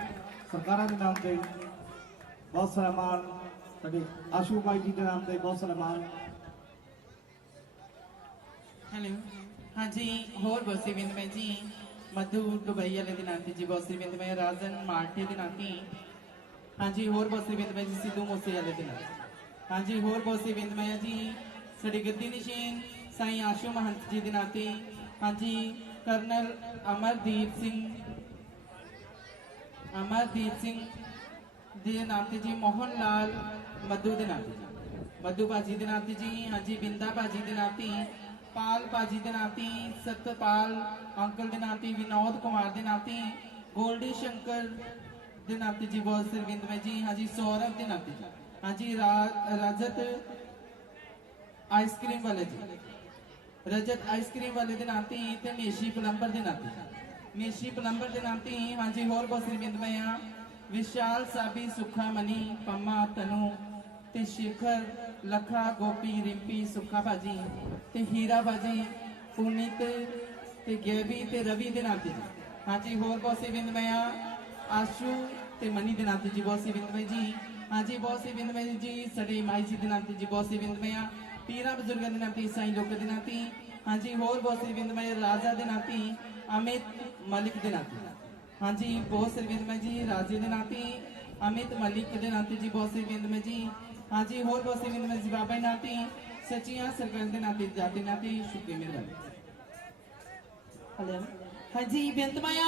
ਸਰਕਾਰਾਂ ਦੇ ਨਾਮ ਤੇ ਬਹੁਤ ਸਾਰਾ ਮਾਣ ਸਾਡੇ ਆਸ਼ੂ ਭਾਈ ਜੀ ਦੇ ਨਾਮ ਤੇ ਬਹੁਤ ਸਾਰਾ ਮਾਣ ਹੈਲੋ ਹਾਂਜੀ ਹੋਰ ਬੋਸੀ ਬਿੰਦਮੈ ਜੀ ਮਧੂ ਦੁਬਈ ਵਾਲੇ ਦੇ ਨਾਂ ਤੇ ਜੀ ਬੋਸੀ ਬਿੰਦਮੈ ਰਾਜਨ ਮਾਰਟੇ ਦੇ ਨਾਂ ਤੇ ਹਾਂਜੀ ਹੋਰ ਬੋਸੀ ਬਿੰਦਮੈ ਜੀ ਸਿੱਧੂ ਮੂਸੇ ਵਾਲੇ ਦੇ ਨਾਂ ਹਾਂਜੀ ਹੋਰ ਬੋਸੀ ਬਿੰਦਮੈ ਜੀ ਸਾਡੀ ਗੱਦੀ ਨਿਸ਼ਾਨ ਸਾਈਂ ਆਸ਼ੂ ਮਹੰਤ ਜੀ ਦੇ ਨਾਂ ਤੇ ਹਾਂਜੀ ਕਰਨਲ ਅਮਰਦੀਪ ਸਿੰਘ ਦੇ ਨਾਮ ਤੇ ਜੀ ਮੋਹਨ ਲਾਲ ਮਧੂ ਦੇ ਨਾਮ ਤੇ ਜੀ ਮਧੂ ਬਾਜੀ ਦੇ ਨਾਮ ਤੇ ਜੀ ਹਾਂਜੀ ਬਿੰਦਾ ਬਾਜੀ ਦੇ ਨਾਮ ਤੇ ਪਾਲ ਬਾਜੀ ਦੇ ਨਾਮ ਤੇ ਸਤਪਾਲ ਅੰਕਲ ਦੇ ਨਾਮ ਤੇ ਵਿਨੋਦ ਕੁਮਾਰ ਦੇ ਨਾਮ ਤੇ ਗੋਲਡੀ ਸ਼ੰਕਰ ਦੇ ਨਾਮ ਤੇ ਜੀ ਬਹੁਤ ਸਰਵਿੰਦ ਮੈਂ ਜੀ ਹਾਂਜੀ ਸੌਰਵ ਦੇ ਨਾਮ ਤੇ ਜੀ ਹਾਂਜੀ ਰਜਤ ਆਈਸਕ੍ਰੀਮ ਵਾਲੇ ਜੀ ਰਜਤ ਆਈਸਕ੍ਰੀਮ ਵਾਲੇ ਦੇ ਨਾਮ ਤੇ ਮੇਸ਼ੀ ਪਲੰਬਰ ਦੇ ਨਾਮ ਤੇ ਮੇਸ਼ੀ ਪਲੰਬਰ ਦੇ ਨਾਮ ਤੇ ਹਾਂਜੀ ਹੋਰ ਬਹੁਤ ਸਰਵਿੰਦ ਮੈਂ ਆ ਵਿਸ਼ਾਲ ਸਾਬੀ ਸੁਖਾ ਮਨੀ ਪੰਮਾ ਤਨੂ ਤੇ ਸ਼ੇਖਰ ਲਖਾ ਗੋਪੀ ਰਿੰਪੀ ਸੁਖਾ ਭਾਜੀ ਤੇ ਹੀਰਾ ਭਾਜੀ ਪੁਨੀਤ ਤੇ ਗੈਬੀ ਤੇ ਰਵੀ ਦੇ ਨਾਮ ਤੇ ਹਾਂਜੀ ਹੋਰ ਬਹੁਤ ਸਰਵਿੰਦ ਮੈਂ ਆ ਆਸ਼ੂ ਤੇ ਮਨੀ ਦੇ ਨਾਮ ਤੇ ਜੀ ਬਹੁਤ ਸਰਵਿੰਦ ਮੈਂ ਜੀ ਹਾਂਜੀ ਬਹੁਤ ਸਰਵਿੰਦ ਮੈਂ ਜੀ ਸਾਡੇ ਮਾਈ ਜੀ ਦੇ ਨਾਮ ਤੇ ਜੀ ਬਹੁਤ ਸਰਵਿੰਦ ਮੈਂ ਆ ਪੀਰਾਂ ਬਜ਼ੁਰਗਾਂ ਦੇ ਨਾਮ ਤੇ ਸਾਈਂ ਲੋਕ ਦੇ ਨਾਮ ਤੇ ਹਾਂਜੀ ਹੋਰ ਬਹੁਤ ਸਰਵਿੰਦ ਮੈਂ ਰਾਜਾ ਦੇ ਨਾਮ ਤੇ ਅਮਿਤ ਮਲਿਕ ਦੇ ਨਾਮ ਤੇ ਹਾਂਜੀ ਬਹੁਤ ਸਰਵਿੰਦ ਮੈਂ ਜੀ ਰਾਜੇ ਦੇ ਨਾਮ ਤੇ ਅਮਿਤ ਮਲਿਕ ਦੇ ਨਾਮ ਤੇ ਜੀ ਬਹੁਤ ਸਰਵਿੰਦ ਮੈਂ ਜੀ ਹਾਂਜੀ ਹੋਰ ਬਹੁਤ ਸਰਵਿੰਦ ਮੈਂ ਜੀ ਬਾਬਾ ਦੇ ਨਾਮ ਤੇ ਸੱਚੀਆਂ ਸਰਕਾਰ ਦੇ ਨਾਮ ਤੇ ਜਾਤੀ ਨਾਮ ਤੇ ਸ਼ੁਕਰੀਆ ਮਿਹਰਬਾਨੀ हेलो हाँ जी बेंतमाया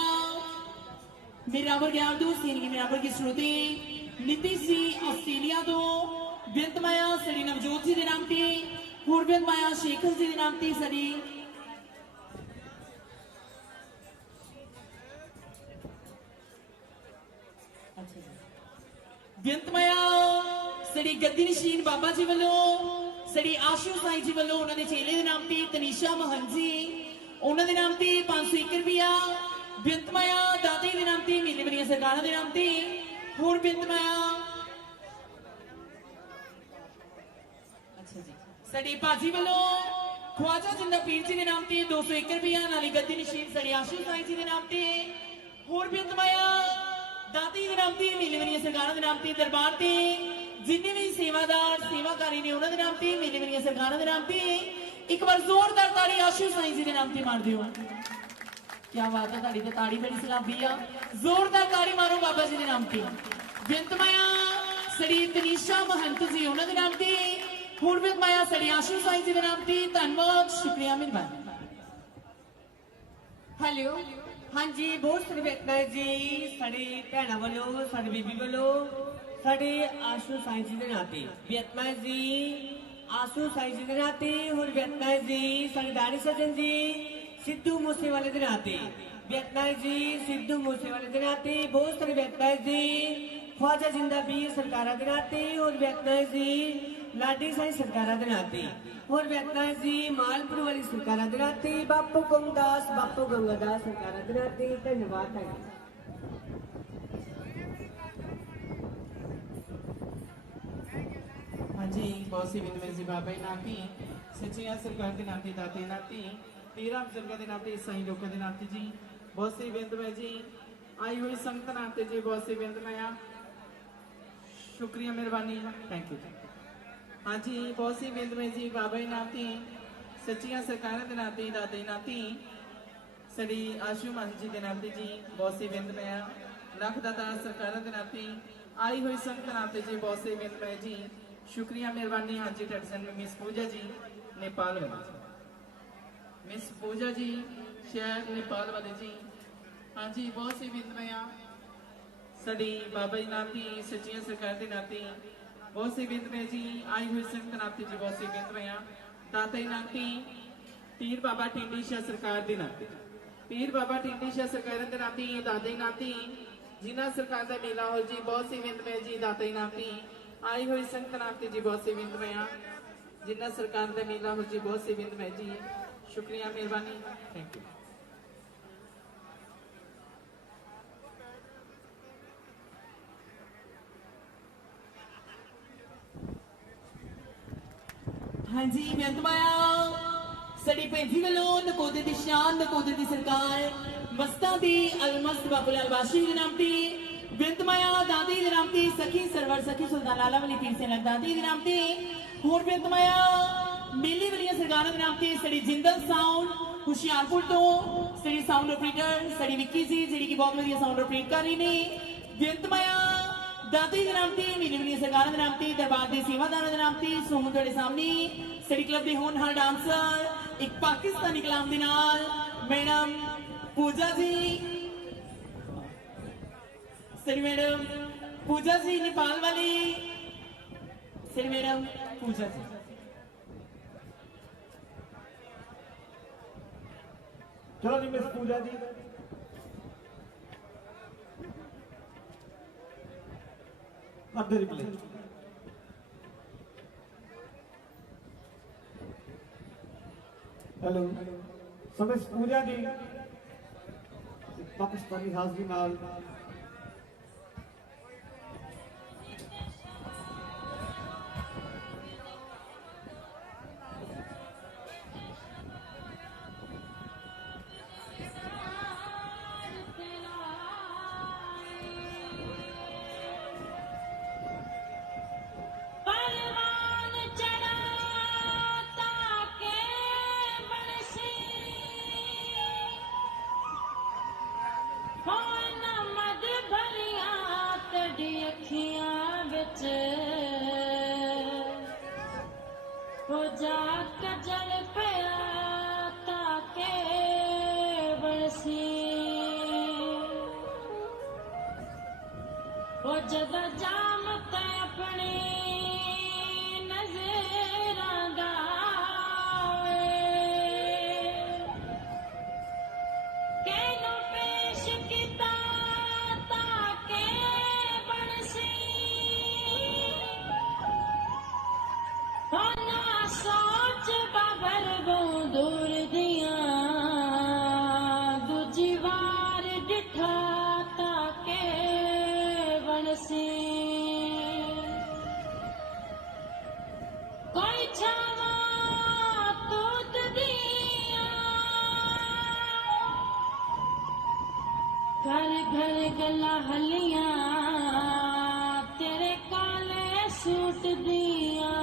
मेरा ज्ञान दो सीनियर मेरा की श्रुति नीतीश जी ऑस्ट्रेलिया तो बेंतमाया सड़ी नवजोत जी के नाम ते होर बेंतमाया शेखर जी के नाम ते सड़ी बेंतमाया सड़ी गद्दी नशीन बाबा जी वालों सड़ी आशू साई जी वालों उन्होंने चेले के नाम ते तनीशा महंत जी ਉਹਨਾਂ ਦੇ ਨਾਮ ਤੇ 501 ਰੁਪਿਆ ਬਿੰਤਮਾਇਆ ਦਾਦੇ ਦੇ ਨਾਮ ਤੇ ਮੀਲੇ ਬਰੀਆਂ ਸਰਕਾਰਾਂ ਦੇ ਨਾਮ ਤੇ ਹੋਰ ਬਿੰਤਮਾਇਆ ਅੱਛਾ ਜੀ ਸਾਡੀ ਬਾਜੀ ਵੱਲੋਂ ਖਵਾਜਾ ਜਿੰਦਾ ਪੀਰ ਜੀ ਦੇ ਨਾਮ ਤੇ 201 ਰੁਪਿਆ ਨਾਲੇ ਗੱਦੀ ਨਸ਼ੀਨ ਸਾਡੀ ਆਸ਼ੂ ਸਾਈ ਜੀ ਦੇ ਨਾਮ ਤੇ ਹੋਰ ਬਿੰਤਮਾਇਆ ਦਾਦੀ ਦੇ ਨਾਮ ਤੇ ਮੀਲੇ ਬਰੀਆਂ ਸਰਕਾਰਾਂ ਦੇ ਨਾਮ ਤੇ ਦਰਬਾਰ ਤੇ ਜਿੰਨੇ ਵੀ ਸੇਵਾਦਾਰ ਸੇਵਾਕਾਰੀ ਨੇ ਉਹਨਾਂ ਦੇ ਨਾਮ ਤੇ ਮੀਲੇ ਬਰੀਆਂ ਸਰਕਾਰਾਂ ਦੇ ਨਾਮ ਤੇ एक बार जोरदार ताड़ी आशीष साईं जी के नाम से मार दियो क्या बात है ताड़ी ते ताड़ी बड़ी सलाबी आ जोरदार ताड़ी मारो बाबा जी के नाम पे बिंतमाया सड़ी तनीशा महंत जी उन्हां दे नाम ते होर बिंतमाया सड़ी आशीष साईं जी के नाम ते धन्यवाद शुक्रिया मेहरबानी हेलो हाँ जी बहुत सारे बेटा जी साड़ी भैन वालों साड़ी बीबी वालों साड़ी आशू साईं जी के नाम ते बेटमा जी आसू साई जी के नाते और बेतनाय जी सरदारी सजन जी सिद्धू मूसे वाले के नाते बेतनाय जी सिद्धू मूसे वाले के नाते बहुत सारे बेतनाय जी ख्वाजा जिंदा पीर सरकारा के नाते और बेतनाय जी लाडी साई सरकारा के नाते और बेतनाय जी मालपुर वाली सरकारा के नाते बापू गंगादास सरकारा के नाते धन्यवाद है ਹਾਂਜੀ ਬਹੁਤ ਸੀ ਬਿੰਦ ਜੀ ਬਾਬਾ ਜੀ ਨਾਤੀ ਸੱਚੀਆਂ ਸਰਕਾਰ ਦੇ ਨਾਤੀ ਦਾਤੇ ਨਾਤੀ ਪੀਰਾਂ ਬਜ਼ੁਰਗਾਂ ਦੇ ਨਾਤੇ ਸਾਈਂ ਲੋਕਾਂ ਦੇ ਨਾਤੇ ਜੀ ਬਹੁਤ ਸੀ ਬਿੰਦ ਜੀ ਆਈ ਹੋਈ ਸੰਗਤ ਨਾਤੇ ਜੀ ਬਹੁਤ ਸੀ ਬਿੰਦ ਆ ਸ਼ੁਕਰੀਆ ਮਿਹਰਬਾਨੀ ਥੈਂਕ ਯੂ ਹਾਂਜੀ ਬਹੁਤ ਸੀ ਬਿੰਦ ਜੀ ਬਾਬਾ ਜੀ ਨਾਤੀ ਸੱਚੀਆਂ ਸਰਕਾਰਾਂ ਦੇ ਨਾਤੇ ਦਾਤੇ ਨਾਤੀ ਸੜੀ ਆਸ਼ੂ ਮਹੰਤ ਜੀ ਦੇ ਨਾਤੇ ਜੀ ਬਹੁਤ ਸੀ ਬਿੰਦ ਆ ਲੱਖ ਦਾਤਾ ਸਰਕਾਰਾਂ ਦੇ ਨਾਤੇ ਆਈ ਹੋਈ ਸੰਗਤ ਨਾਤੇ ਜੀ ਬਹੁਤ ਸੀ ਬਿੰਦ ਜੀ शुक्रिया मेहरबानी हाँ जी टटसन में मिस पूजा जी नेपाल वाले मिस पूजा जी शहर नेपाल वाले जी हाँ जी बहुत सी बिंदुआं साड़ी बाबा जी नाती सच्चियां सरकार के नाते बहुत सी बिंदुआं जी आई हुई संगत नाते जी बहुत सी बिंदुआं दाता जी नाती पीर बाबा टिंडी शाह सरकार के नाते पीर बाबा टिंडी शाह सरकार के नाते दादा जी नाती जिन्ना सरकार का मेला हो जी बहुत सी बिंदुआं जी दाता जी नाती आई हुई संगत नाते जी बहुत सी बिंदुआं जिन्ना सरकार का मेला हो जी बहुत सी बिंदुआं जी शुक्रिया मेहरबानी थैंक यू हाँ जी बेंतमाया ਸਾਡੀ ਭੈਂਜੀ ਵੱਲੋਂ ਨਕੋਦਰ ਦੀ ਸ਼ਾਨ ਨਕੋਦਰ ਦੀ ਸਰਕਾਰ ਮਸਤਾਂ ਦੀ ਅਲਮਸਤ ਬਾਬੂ ਲਾਲ ਬਾਸ਼ੀ ਦੇ ਨਾਮ ਤੇ ਬਿੰਦ ਮਾਇਆ ਦਾਦੀ ਦੇ ਨਾਮ ਤੇ ਸਖੀ ਸਰਵਰ ਸਖੀ ਸੁਲਤਾਨ ਲਾਲਾ ਵਲੀ ਪੀਰ ਸਿੰਘ ਦਾਦੀ ਦੇ ਨਾਮ ਤੇ ਹੋਰ ਬਿੰਦ ਮਾਇਆ ਮੇਲੀ ਵਾਲੀਆਂ ਸਰਕਾਰਾਂ ਦੇ ਨਾਮ ਤੇ ਸਾਡੀ ਜਿੰਦਲ ਸਾਊਂਡ ਹੁਸ਼ਿਆਰਪੁਰ ਤੋਂ ਸਾਡੀ ਸਾਊਂਡ ਆਪਰੇਟਰ ਸਾਡੀ ਵਿੱਕੀ ਜੀ ਜਿਹੜੀ ਕਿ ਬਹੁਤ ਵਧੀਆ ਸਾਊਂਡ ਆਪਰੇਟ ਕਰ ਰਹੀ ਨੇ ਬਿੰਦ ਮਾਇਆ ਦਾਦੀ ਦੇ ਨਾਮ ਤੇ ਮੇਲੀ ਵਾਲੀਆਂ ਸਰਕਾਰਾਂ ਦੇ ਨਾਮ ਤੇ ਦਰਬਾਰ ਦੇ ਸੇਵਾਦਾਰਾਂ ਦੇ ਨਾਮ ਤੇ ਸੋ ਹੁਣ ਤੁਹਾਡੇ ਸਾਹਮਣੇ ਸਾਡੀ ਕਲੱਬ ਦੇ ਹੋਣਹਾਰ ਡਾਂਸਰ ਇੱਕ ਪਾਕਿਸਤਾਨੀ ਕਲਾਮ ਦੇ ਨਾਲ ਮੈਡਮ पूजा जी सरी मैडम पूजा जी नेपाल वाली सरी मैडम पूजा जी चलो जी मिस पूजा जी अद्धे रिप्ले हेलो सो मिस पूजा जी पाकिस्तानी हाजरी नाल जदा जाम ते अपने नज़रां दा केनू पेश कीता ताके बनसी होना सोच बाबर बो दूर दियां दूजी वार डिठा ताके कोई छावा तूत दिया घर घर गला हलिया तेरे काले सूट दिया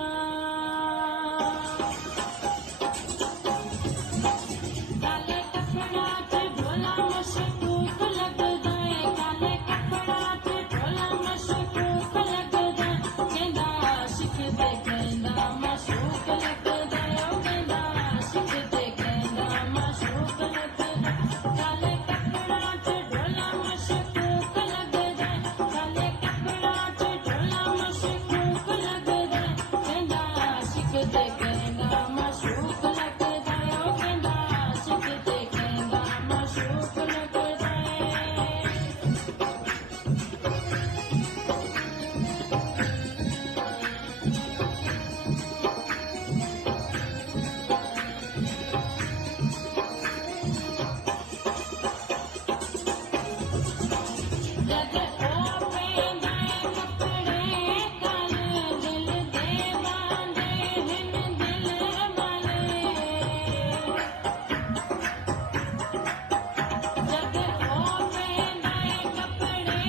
काले कपड़ा च ढोला मशकूक लग जाए काले कपड़ा च ढोला मशकूक लग जाए कहंदा आशिक दे कहंदा माशूक लग जाए ओ कहंदा आशिक दे कहंदा माशूक लग जाए काले कपड़ा च ढोला मशकूक लग जाए काले कपड़ा च ढोला मशकूक लग जाए कहंदा आशिक दे कहंदा माशूक लग जाए ओ कहंदा आशिक दे कहंदा माशूक लग जाए जद ओ पेंदाए कपड़े काले दिल दे बांधे हिन दिल वाले जद ओ पेंदाए कपड़े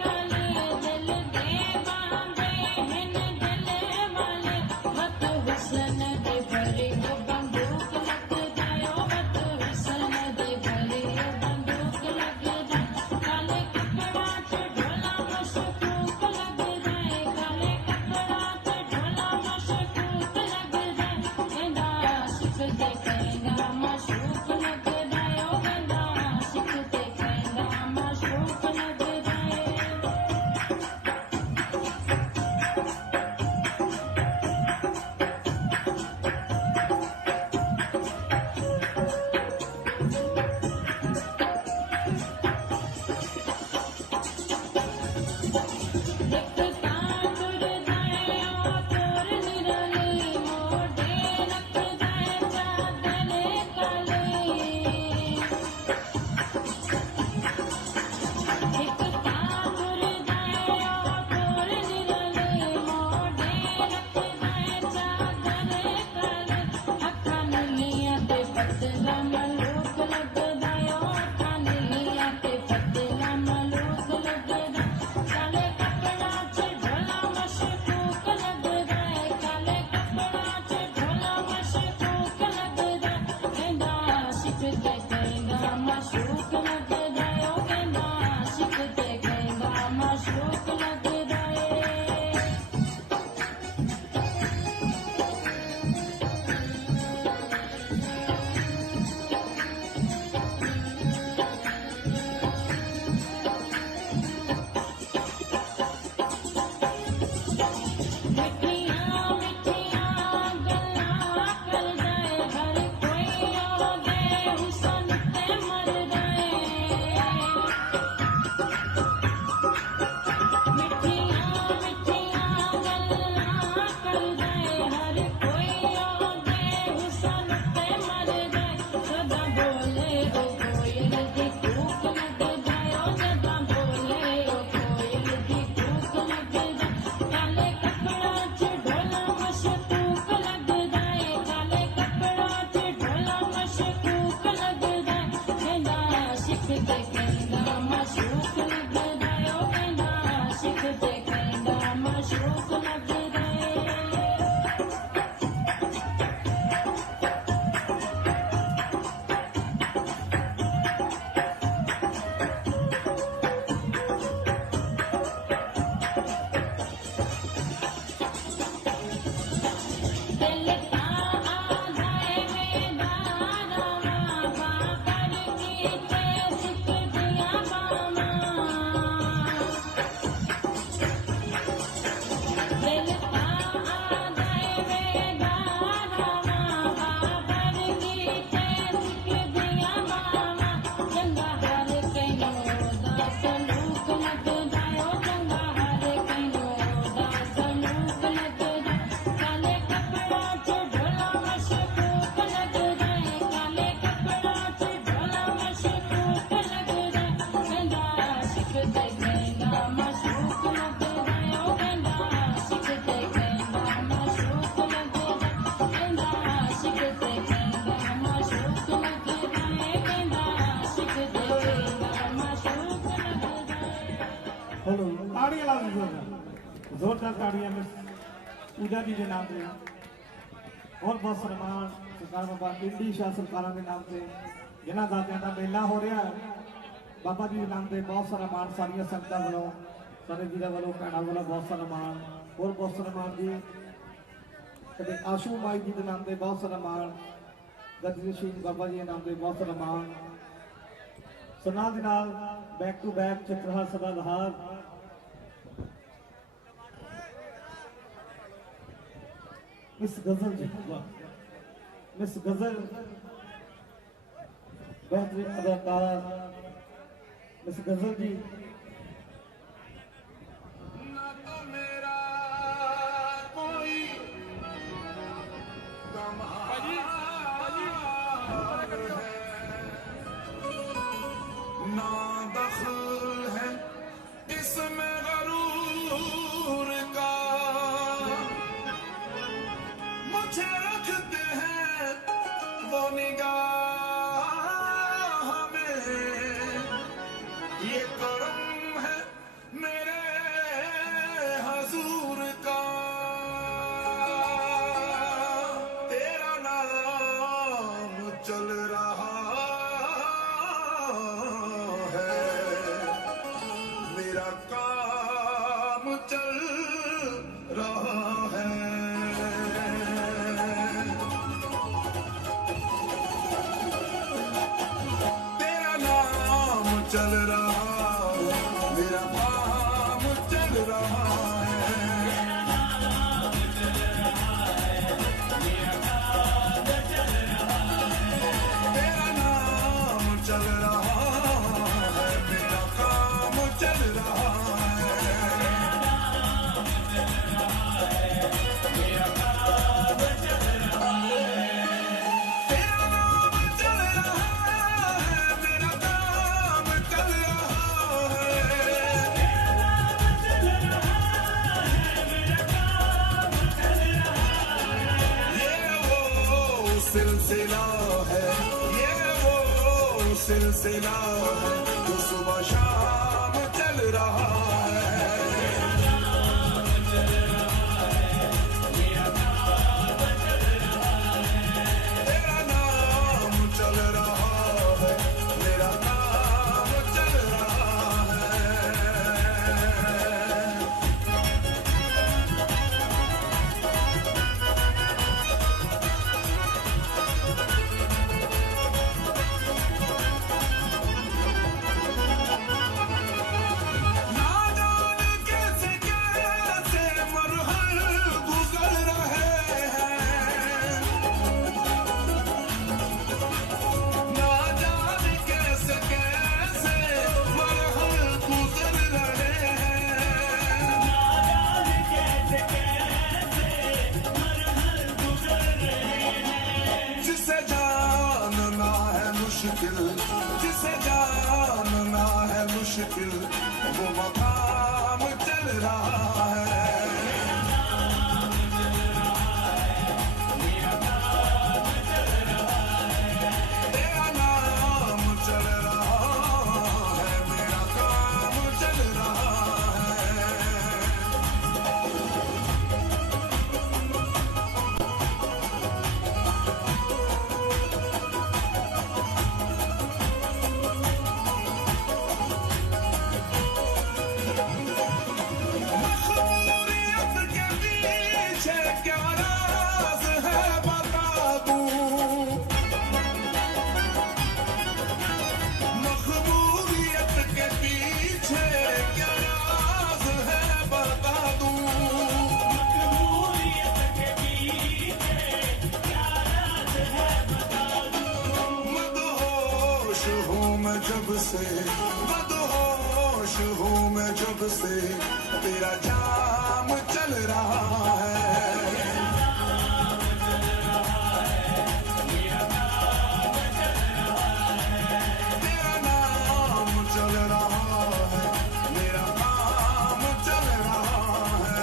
काले दिल दे बांधे हिन दिल वाले मत हुसन दे भरी ओ बंदूक लग जाए ओ मत हुसन दे भरी ओ बंदूक लग जाए काले कपड़ा च ढोला मशकूक लग जाए काले कपड़ा च ढोला मशकूक लग जाए कहंदा आशिक दे कहंदा माशूक लग जाए ओ कहंदा आशिक दे कहंदा माशूक लग जाए एक तांदुर जाए ओ तोर निरली मोढे रख जाए चादर पतला मलूक लगदा ओ खानी आके पतला मलूक लगदा काले कपड़ा च ढोला मशकूक लगदा काले कपड़ा च ढोला मशकूक लगदा कहंदा आशिक ते कहंदा मशूक लगदा ओ कहंदा आशिक ते कहंदा मशूक लगदा मिठियां मिठियां गल्लां करदा हर कोई ओदे हुस्न ते मरदा मिठियां मिठियां गल्लां करदा हर कोई ओदे हुस्न ते मरदा सदा बोले ओ कोयल दी कूक लगदा ओ सदा बोले ओ कोयल दी कूक लगदा काले कपड़ा च ढोला मशकूक लगदा काले कपड़ा च ढोला मशकूक लगदा कहंदा आशिक ते कहंदा मशूक लगदा ओ कहंदा आशिक ते कहंदा मशूक लगदा दिल का आदाए बेदारा बाबा पर कीते सिक दिया बामा दिल का आदाए बेदारा बाबा पर कीते सिक दिया बामा चंगा हर कैनो दा सलूक लगदा ओ चंगा हर कैनो दा सलूक लगदा काले कपड़ा च ढोला मशकूक लगदा काले कपड़ा च ढोला मशकूक लगदा कहंदा आशिक ते कहंदा मशूक लगदा ओ कहंदा आशिक ते कहंदा मशूक लगदा कहंदा आशिक ते कहंदा मशूक लगदा कहंदा आशिक ते कहंदा मशूक लगदा हेलो ताड़ियां ला दीजिएगा जोरदार ताड़ियां मिस पूजा जी के नाम से और बहुत सम्मान सरकार बाबा इंडी शाह सरकारों के नाम से जिन्होंने दादियों का मेला हो रहा है बाबा जी के नाम से बहुत सारा मान सारिया संगतां वालों सारे वीरों वालों भैनों वालों बहुत सारा मान और बहुत सारा मान जी कभी आशू माई जी के नाम से बहुत सारा मान गजरी सिंह बाबा जी के नाम से बहुत सारा मान सुना दे नाल बैक टू बैक चित्रहार सभा लहार मिस गजल जी मिस गजल बेहतरीन अदाकार मिस गजल जी ना तो मेरा कोई कमाल है ना दखल है इसमें गरूर का मुझे रखते हैं वो निगाह में ये करम है मेरे हजूर का तेरा नाम चल रहा है मेरा काम चल रहा है तेरा नाम चल रहा मेरा काम चल रहा है तेरा नाम चल रहा है मेरा काम चल रहा है तेरा नाम चल रहा है मेरा काम चल रहा सिलसिला है, ये वो सिलसिला है जो सुबह शाम चल रहा है। तेरा नाम चल रहा है, मेरा नाम चल रहा है। ना जाने कैसे कैसे मरहल गुजर रहे हैं, ना जाने कैसे कैसे मरहल गुजर रहे हैं, ना जाने कैसे कैसे मरहल गुजर रहे हैं। जिसे जानना है मुश्किल, जिसे जानना है मुश्किल, वो मकाम चल रहा है। तेरा नाम चल रहा है, मेरा काम चल रहा है। मखबूलियत के पीछे क्या राज है बता दूं, मखबूलियत के पीछे क्या राज है बता दूं, मखबूलियत के पीछे क्या राज है बता दूं। मदहोश हूँ मैं जब से, मदहोश हूँ मैं जब से, तेरा जाम चल रहा है। तेरा नाम चल रहा है, मेरा काम चल रहा है।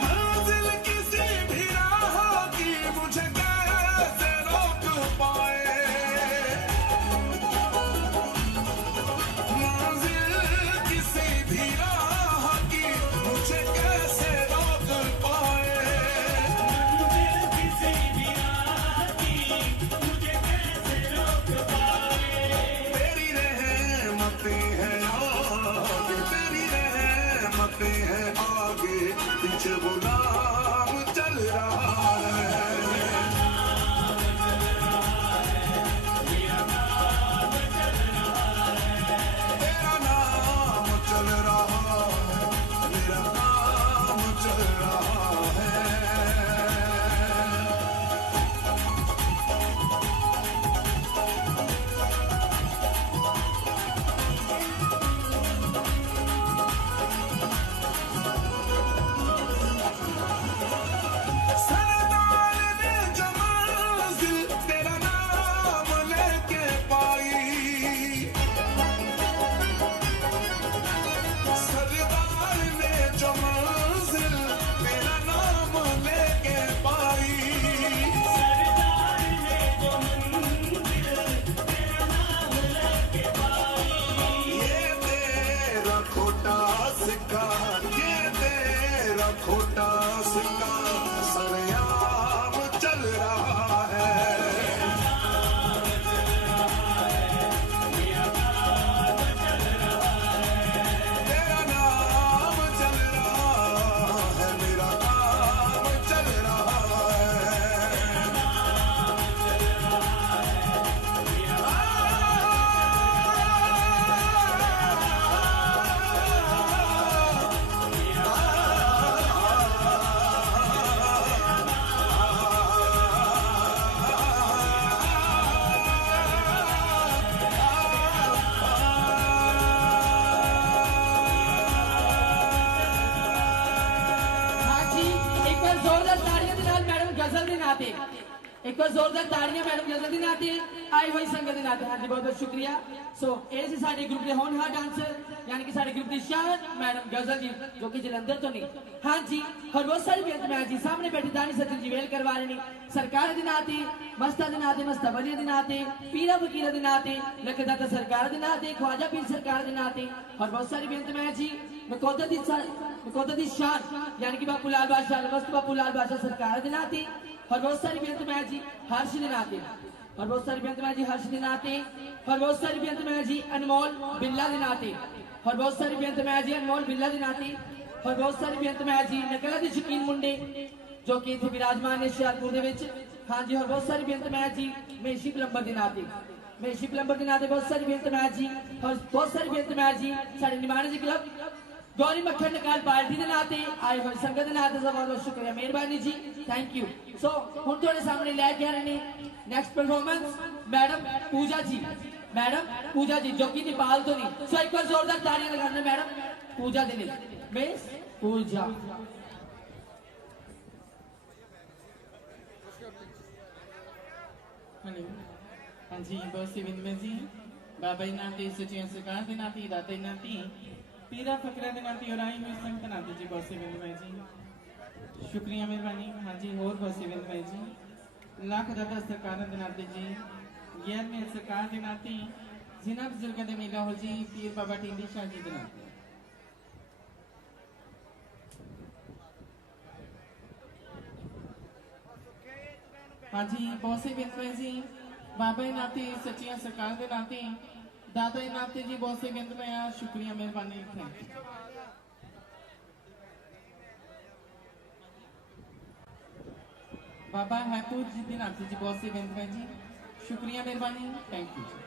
मंजिल किसी भी राह की मुझे कैसे रोक पाए, मंजिल किसी भी राह की मुझे कैसे रोक पाए, मंजिल किसी भी राह की मुझे कैसे रोक पाए। तेरी रहमतें हैं आगे, तेरी रहमतें हैं आगे, पीछे गुलाम चल रहा है। तेरा नाम चल रहा है, मेरा नाम चल रहा है। सरदार ने जो मंजिल तेरा नाम लेके पाई, सरदार ने जो मंजिल तेरा नाम लेके पाई, सरदार ने जो मंजिल तेरा नाम लेके पाई। ये तेरा खोटा सिक्का, ये तेरा खोटा सिक्का सरेआम चल रहा है। तेरा नाम चल रहा है, मेरा काम चल रहा हाँ जी, एक बार जोरदार तालियों के साथ मैडम गजल के नाते एक एक बार जोरदार ताड़ियां मैडम गजल के नाते आई हुई संगत के नाते। हाँ जी बहुत बहुत शुक्रिया। सो ये सी साडे ग्रुप के होनहार डांसर यानी कि साडे ग्रुप की शान मैडम गजल जी जो कि जलंधर तो नहीं। हाँ जी और बहुत सारी बेनती मैं जी सामने बैठी दानी सचिन जी वेल करवा रहे हैं सरकार के नाते मस्ता के नाते मस्ता बलिया के नाते पीरा फकीरा के नाते लखदाता सरकार के नाते ख्वाजा पीर सरकार के नाते और बहुत सारी बेनती मैं जी मकोदा दी शान यानी कि बापू लाल बादशाह मस्त बापू लाल बादशाह सरकार के नाते और बहुत सारी बेनती मैं जी हर्ष के नाते और बहुत सारी बेनती मैं जी हर्ष के नाते और बहुत सारी बेनती मैं जी अनमोल बिल्ला के नाते और बहुत सारी बेनती मैं जी अनमोल बिल्ला के नाते और बहुत सारी बेनती मैं जी नकला दी शकीन मुंडे जो कि इथे विराजमान है हुशियारपुर दे विच। हाँ जी और बहुत सारी बेनती मैं जी मेशी प्लंबर के नाते मेशी प्लंबर के नाते बहुत सारी बेनती मैं जी और बहुत सारी बेनती मैं जी साडे निमाणे जी क्लब गौरी मक्खन निकाल पार्टी के नाते आए हुए संगत के नाते सब बहुत शुक्रिया मेहरबानी जी थैंक यू। सो हुण थोड़े सामने लेके आ रहे हैं नेक्स्ट परफॉर्मेंस मैडम पूजा जी जो कि नेपाल तो नहीं। सो एक बार जोरदार तालियां लगाने मैडम पूजा दे मिस पूजा। हेलो हाँ जी बहुत सी विंदमे जी बाबा जी नाती सचिन सरकार के नाती दाते नाती पीरा फकरा के नाती और आई हुई संगत नाती जी बहुत सी विंदमे जी शुक्रिया मेहरबानी। हाँ जी और बहुत सी विंदमे जी लाख दादा सरकार के नाते जी गैर में सरकार के नाती जिन्हें बुजुर्ग के मेला हो जी पीर बाबा टींडी शाह जी के नाते। हाँ जी बहुत से बिंदु जी बाबा जी नाते सचिया सरकार के नाते दादा जी नाते जी बहुत से बिंदु में यार शुक्रिया मेहरबानी थैंक यू। बाबा हैपूर जी के नाते जी बहुत से बिंदु में जी शुक्रिया मेहरबानी थैंक यू जी।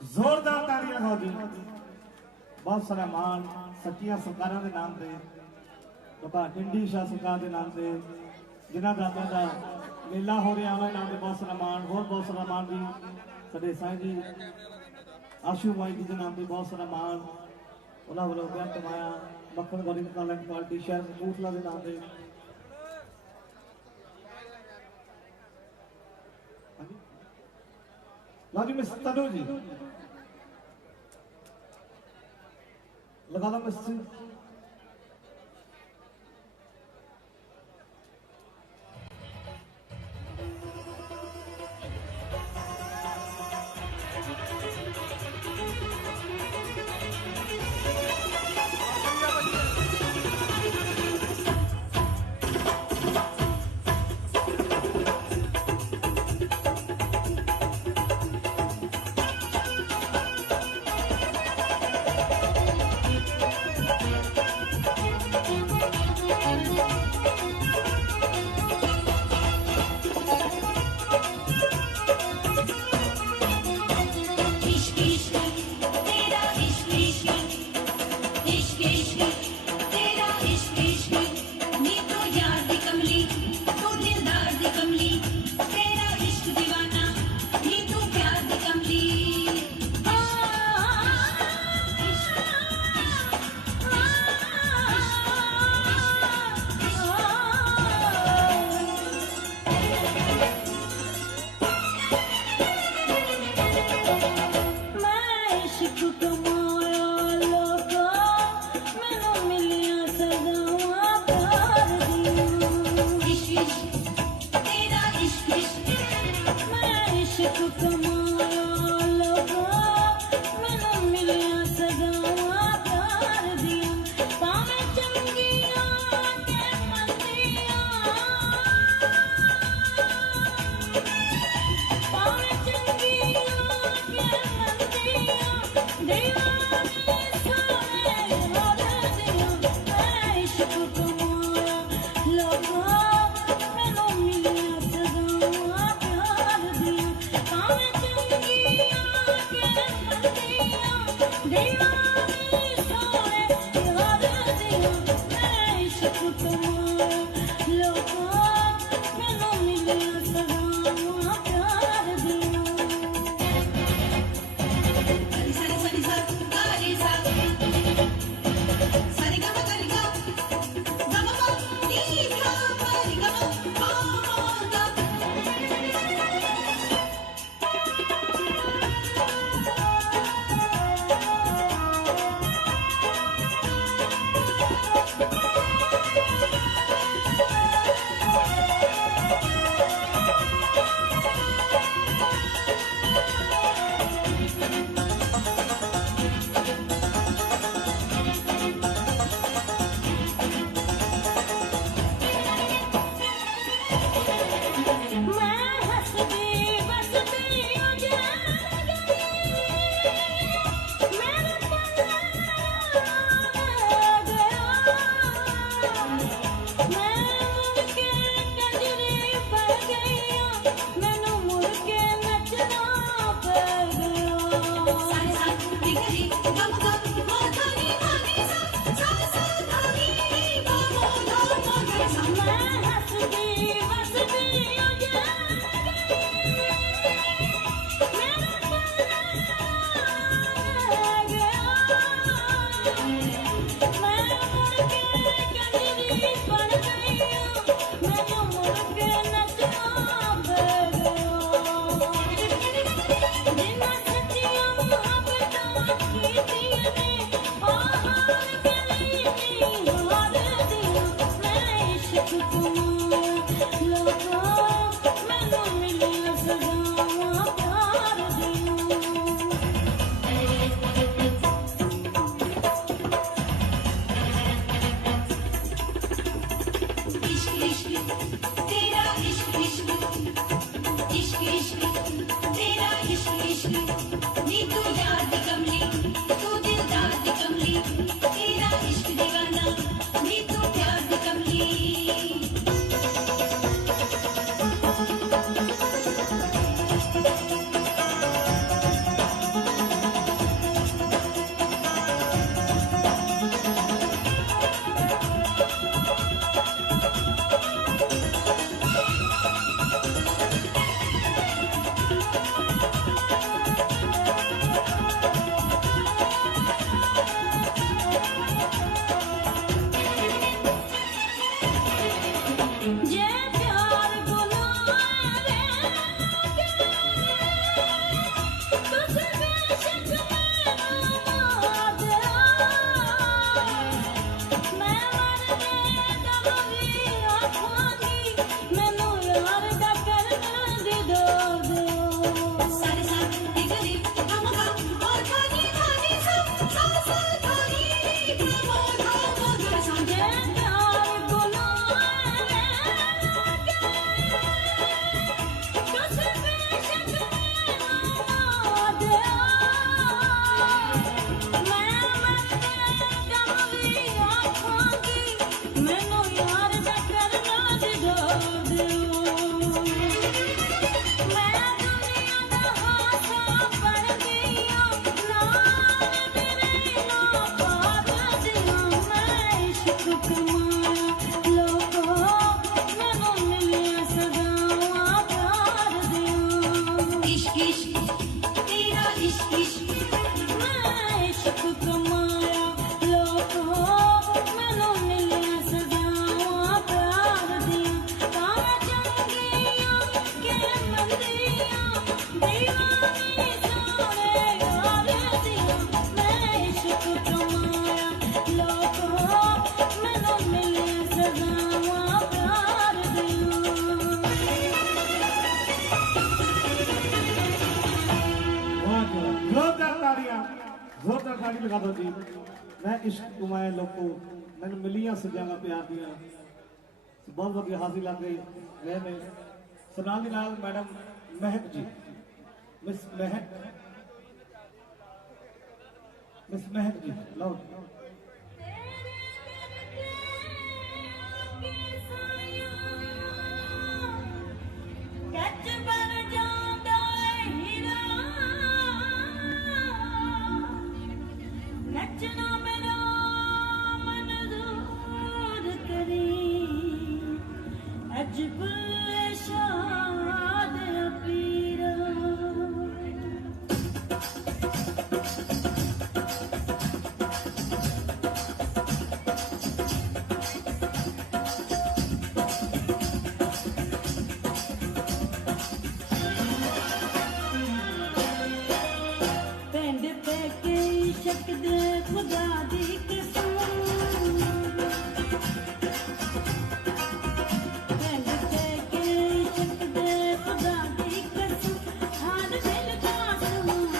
जोरदार ताली लगाओ जी। बहुत सारा मान सच्चिया सरकारों के नाम से बाबा टिंडी शाह सरकार के नाम से जिन्हों दादा का मेला हो रहा है नाम से बहुत सारा मान होर बहुत सारा मान जी साडे साईं जी आशू माई जी के नाम से बहुत सारा मान उन्होंने वालों बेहद माया मक्खन गौरी टैलेंट पार्टी शहर कपूरथला के नाम से लो जी मिस तनु जी लगा लो मिस जोरदार ताड़ी लगा दो जी। मैं इश्क कुमाए लोगों मैंने मिलियां सजाना प्यार दिया बहुत वधिया हासिल लग गए ने सुनाल दी नाल मैडम महक जी मिस महक जी लो कच बन जांदा हीरा नचना मेरा मंजूर करी अज बुल्ले शाद पीरा पिंड पे कई शक दे खुदा दी कसम पिंड पे कई शक दे खुदा दी कसम हर दिल का समान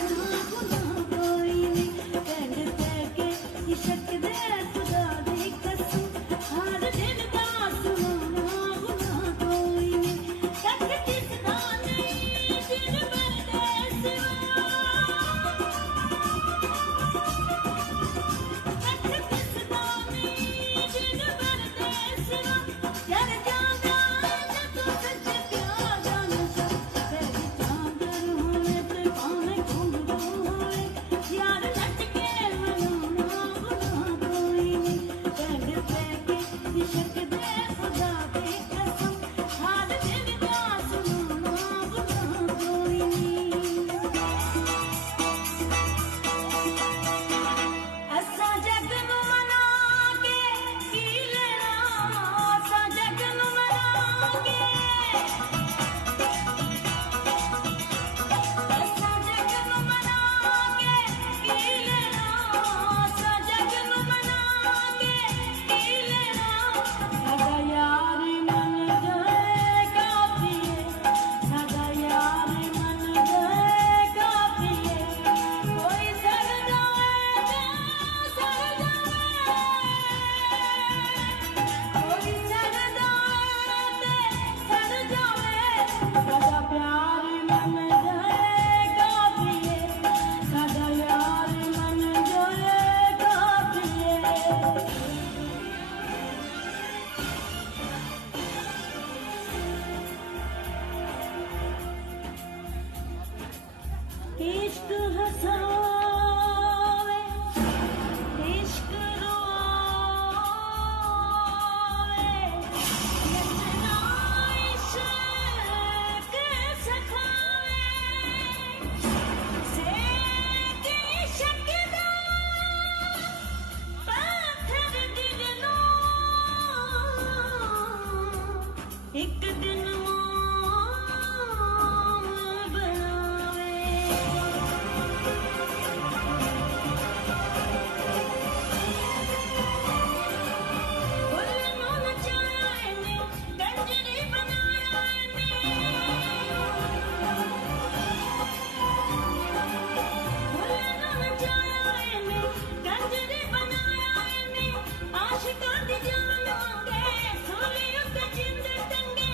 गुना कोई नहीं पिंड पे कई शक दे खुदा दी कसम हर दिल का समान गुना कोई नहीं कख दिसदा नहीं दिल बरदे सिवा असा जग नु मना के की लेना असा जग नु मना के असा जग नु मना के की लेना असा जग नु मना के की लेना सदा यार मन जाए काफी सदा यार मन जाए काफी कोई सर जाए सर जावे सदा प्यार मन जाए काफी सदा यार मन जाए काफी इश्क हसावे इश्क रोवे नचना इश्क सखावे से की शकदा पत्थर दिल नो एक दिन मोम बनावे फुल्ल नचाया ने गंजरी बनाया ने फुल्ल नचाया ने गंजरी बनाया ने आशिकां दी जान मंगे सोले उते जिंद टंगे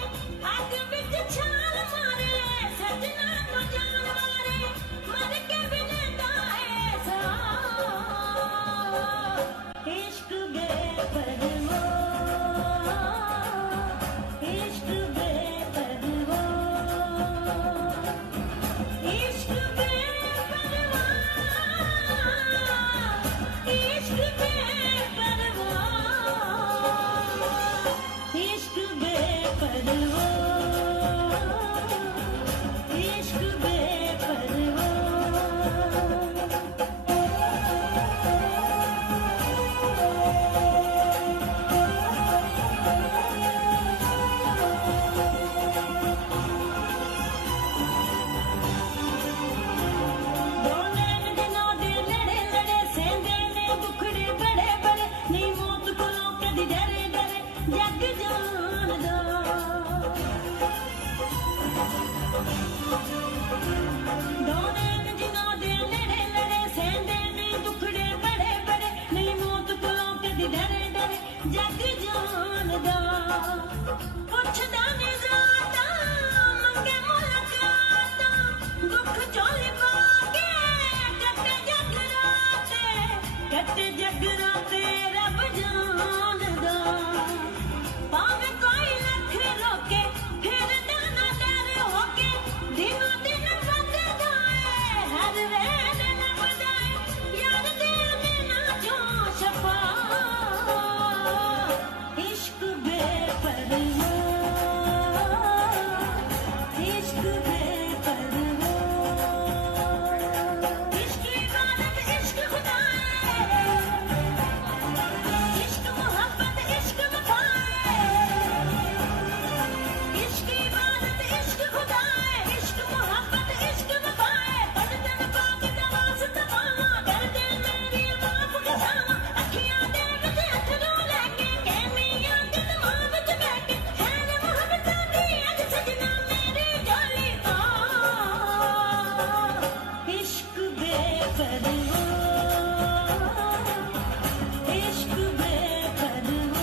इश्क बेपरवाह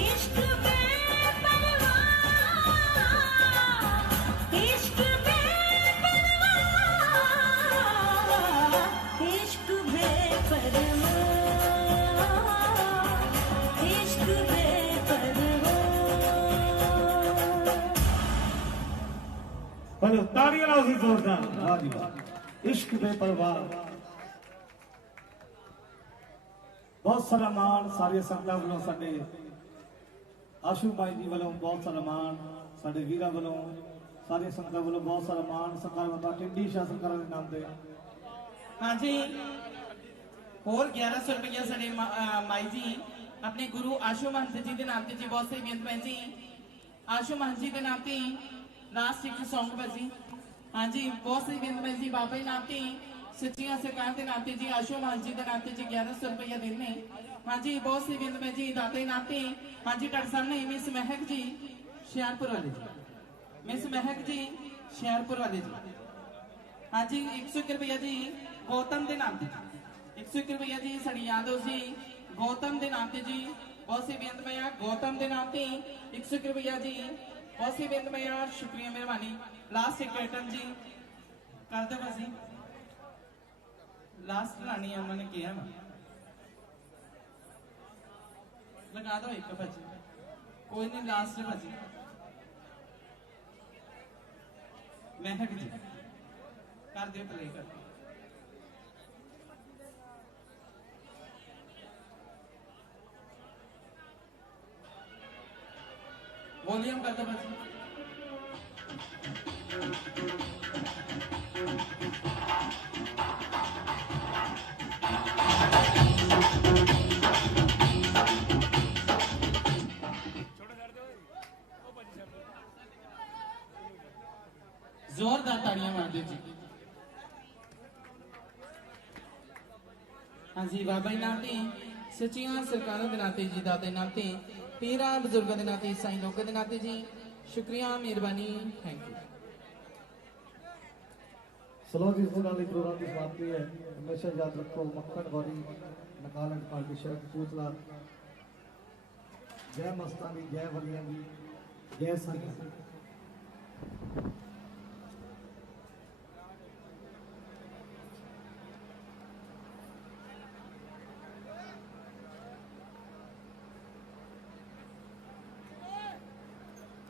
इश्क बेपरवाह इश्क बेपरवाह इश्क बेपरवाह इश्क बेपरवाह हेलो ताड़ियां लाओ जी जोरदार वाह जी वाह इश्क बेपरवाह बहुत सारा मान सारी संगतां ਵੱਲੋਂ ਸਾਡੇ ਆਸ਼ੂ ਮਾਈ ਜੀ ਵੱਲੋਂ ਬਹੁਤ ਸਾਰਾ ਮਾਣ ਸਾਡੇ ਵੀਰਾਂ ਵੱਲੋਂ ਸਾਰੀਆਂ ਸੰਗਤਾਂ ਵੱਲੋਂ ਬਹੁਤ ਸਾਰਾ ਮਾਣ ਸਰਕਾਰ ਵੱਲੋਂ ਟਿੰਡੀ ਸ਼ਾਸਨ ਕਰਨ ਦੇ ਨਾਮ ਤੇ हाँ जी और 1100 रुपया साढ़े माई जी अपने गुरु आशु महंत जी के नाम से जी बहुत सही बेनती जी आशु महंत जी के नाम से लास्ट एक सॉन्ग पर जी हाँ जी बहुत सही बेनती जी बाबा जी नाम से सच्चियां सरकार के नाम से जी आशु महंत जी के नाम से जी 1100 रुपया देने हाँ जी बहुत सही बेनती जी दाते नाम से हाँ जी डॉक्टर साहब ने मिस महक जी हुशियारपुर वाले जी मिस महक जी हुशियारपुर वाले जी हाँ जी 101 रुपया जी गौतम के नाम से 101 रुपया जी साड़ी यादव जी गौतम के नाम से जी बहुत सी बेनत भैया गौतम के नाम से 101 रुपया जी बहुत सी बेनत भैया शुक्रिया मेहरबानी लास्ट एक आइटम जी कर दो बस लास्ट लानी है उन्होंने किया ना लगा दो एक भाजी कोई नहीं लास्ट भाजी महक जी कर दो प्ले कर वॉल्यूम कर दो बस जोरदार ताड़ियां मार दो जी हाँ जी बाबा जी नाते सच्चियां सरकारों के नाते जी दाते नाते पीरा बुजुर्गों के नाते साईं लोगों के नाते जी शुक्रिया मेहरबानी थैंक यू स्लो जी इस नाल प्रोग्राम की समाप्ति है हमेशा याद रखो मक्खन गौरी नकालन पार्टी शरद पूतला जय मस्तानी जय वलियां की जय साईं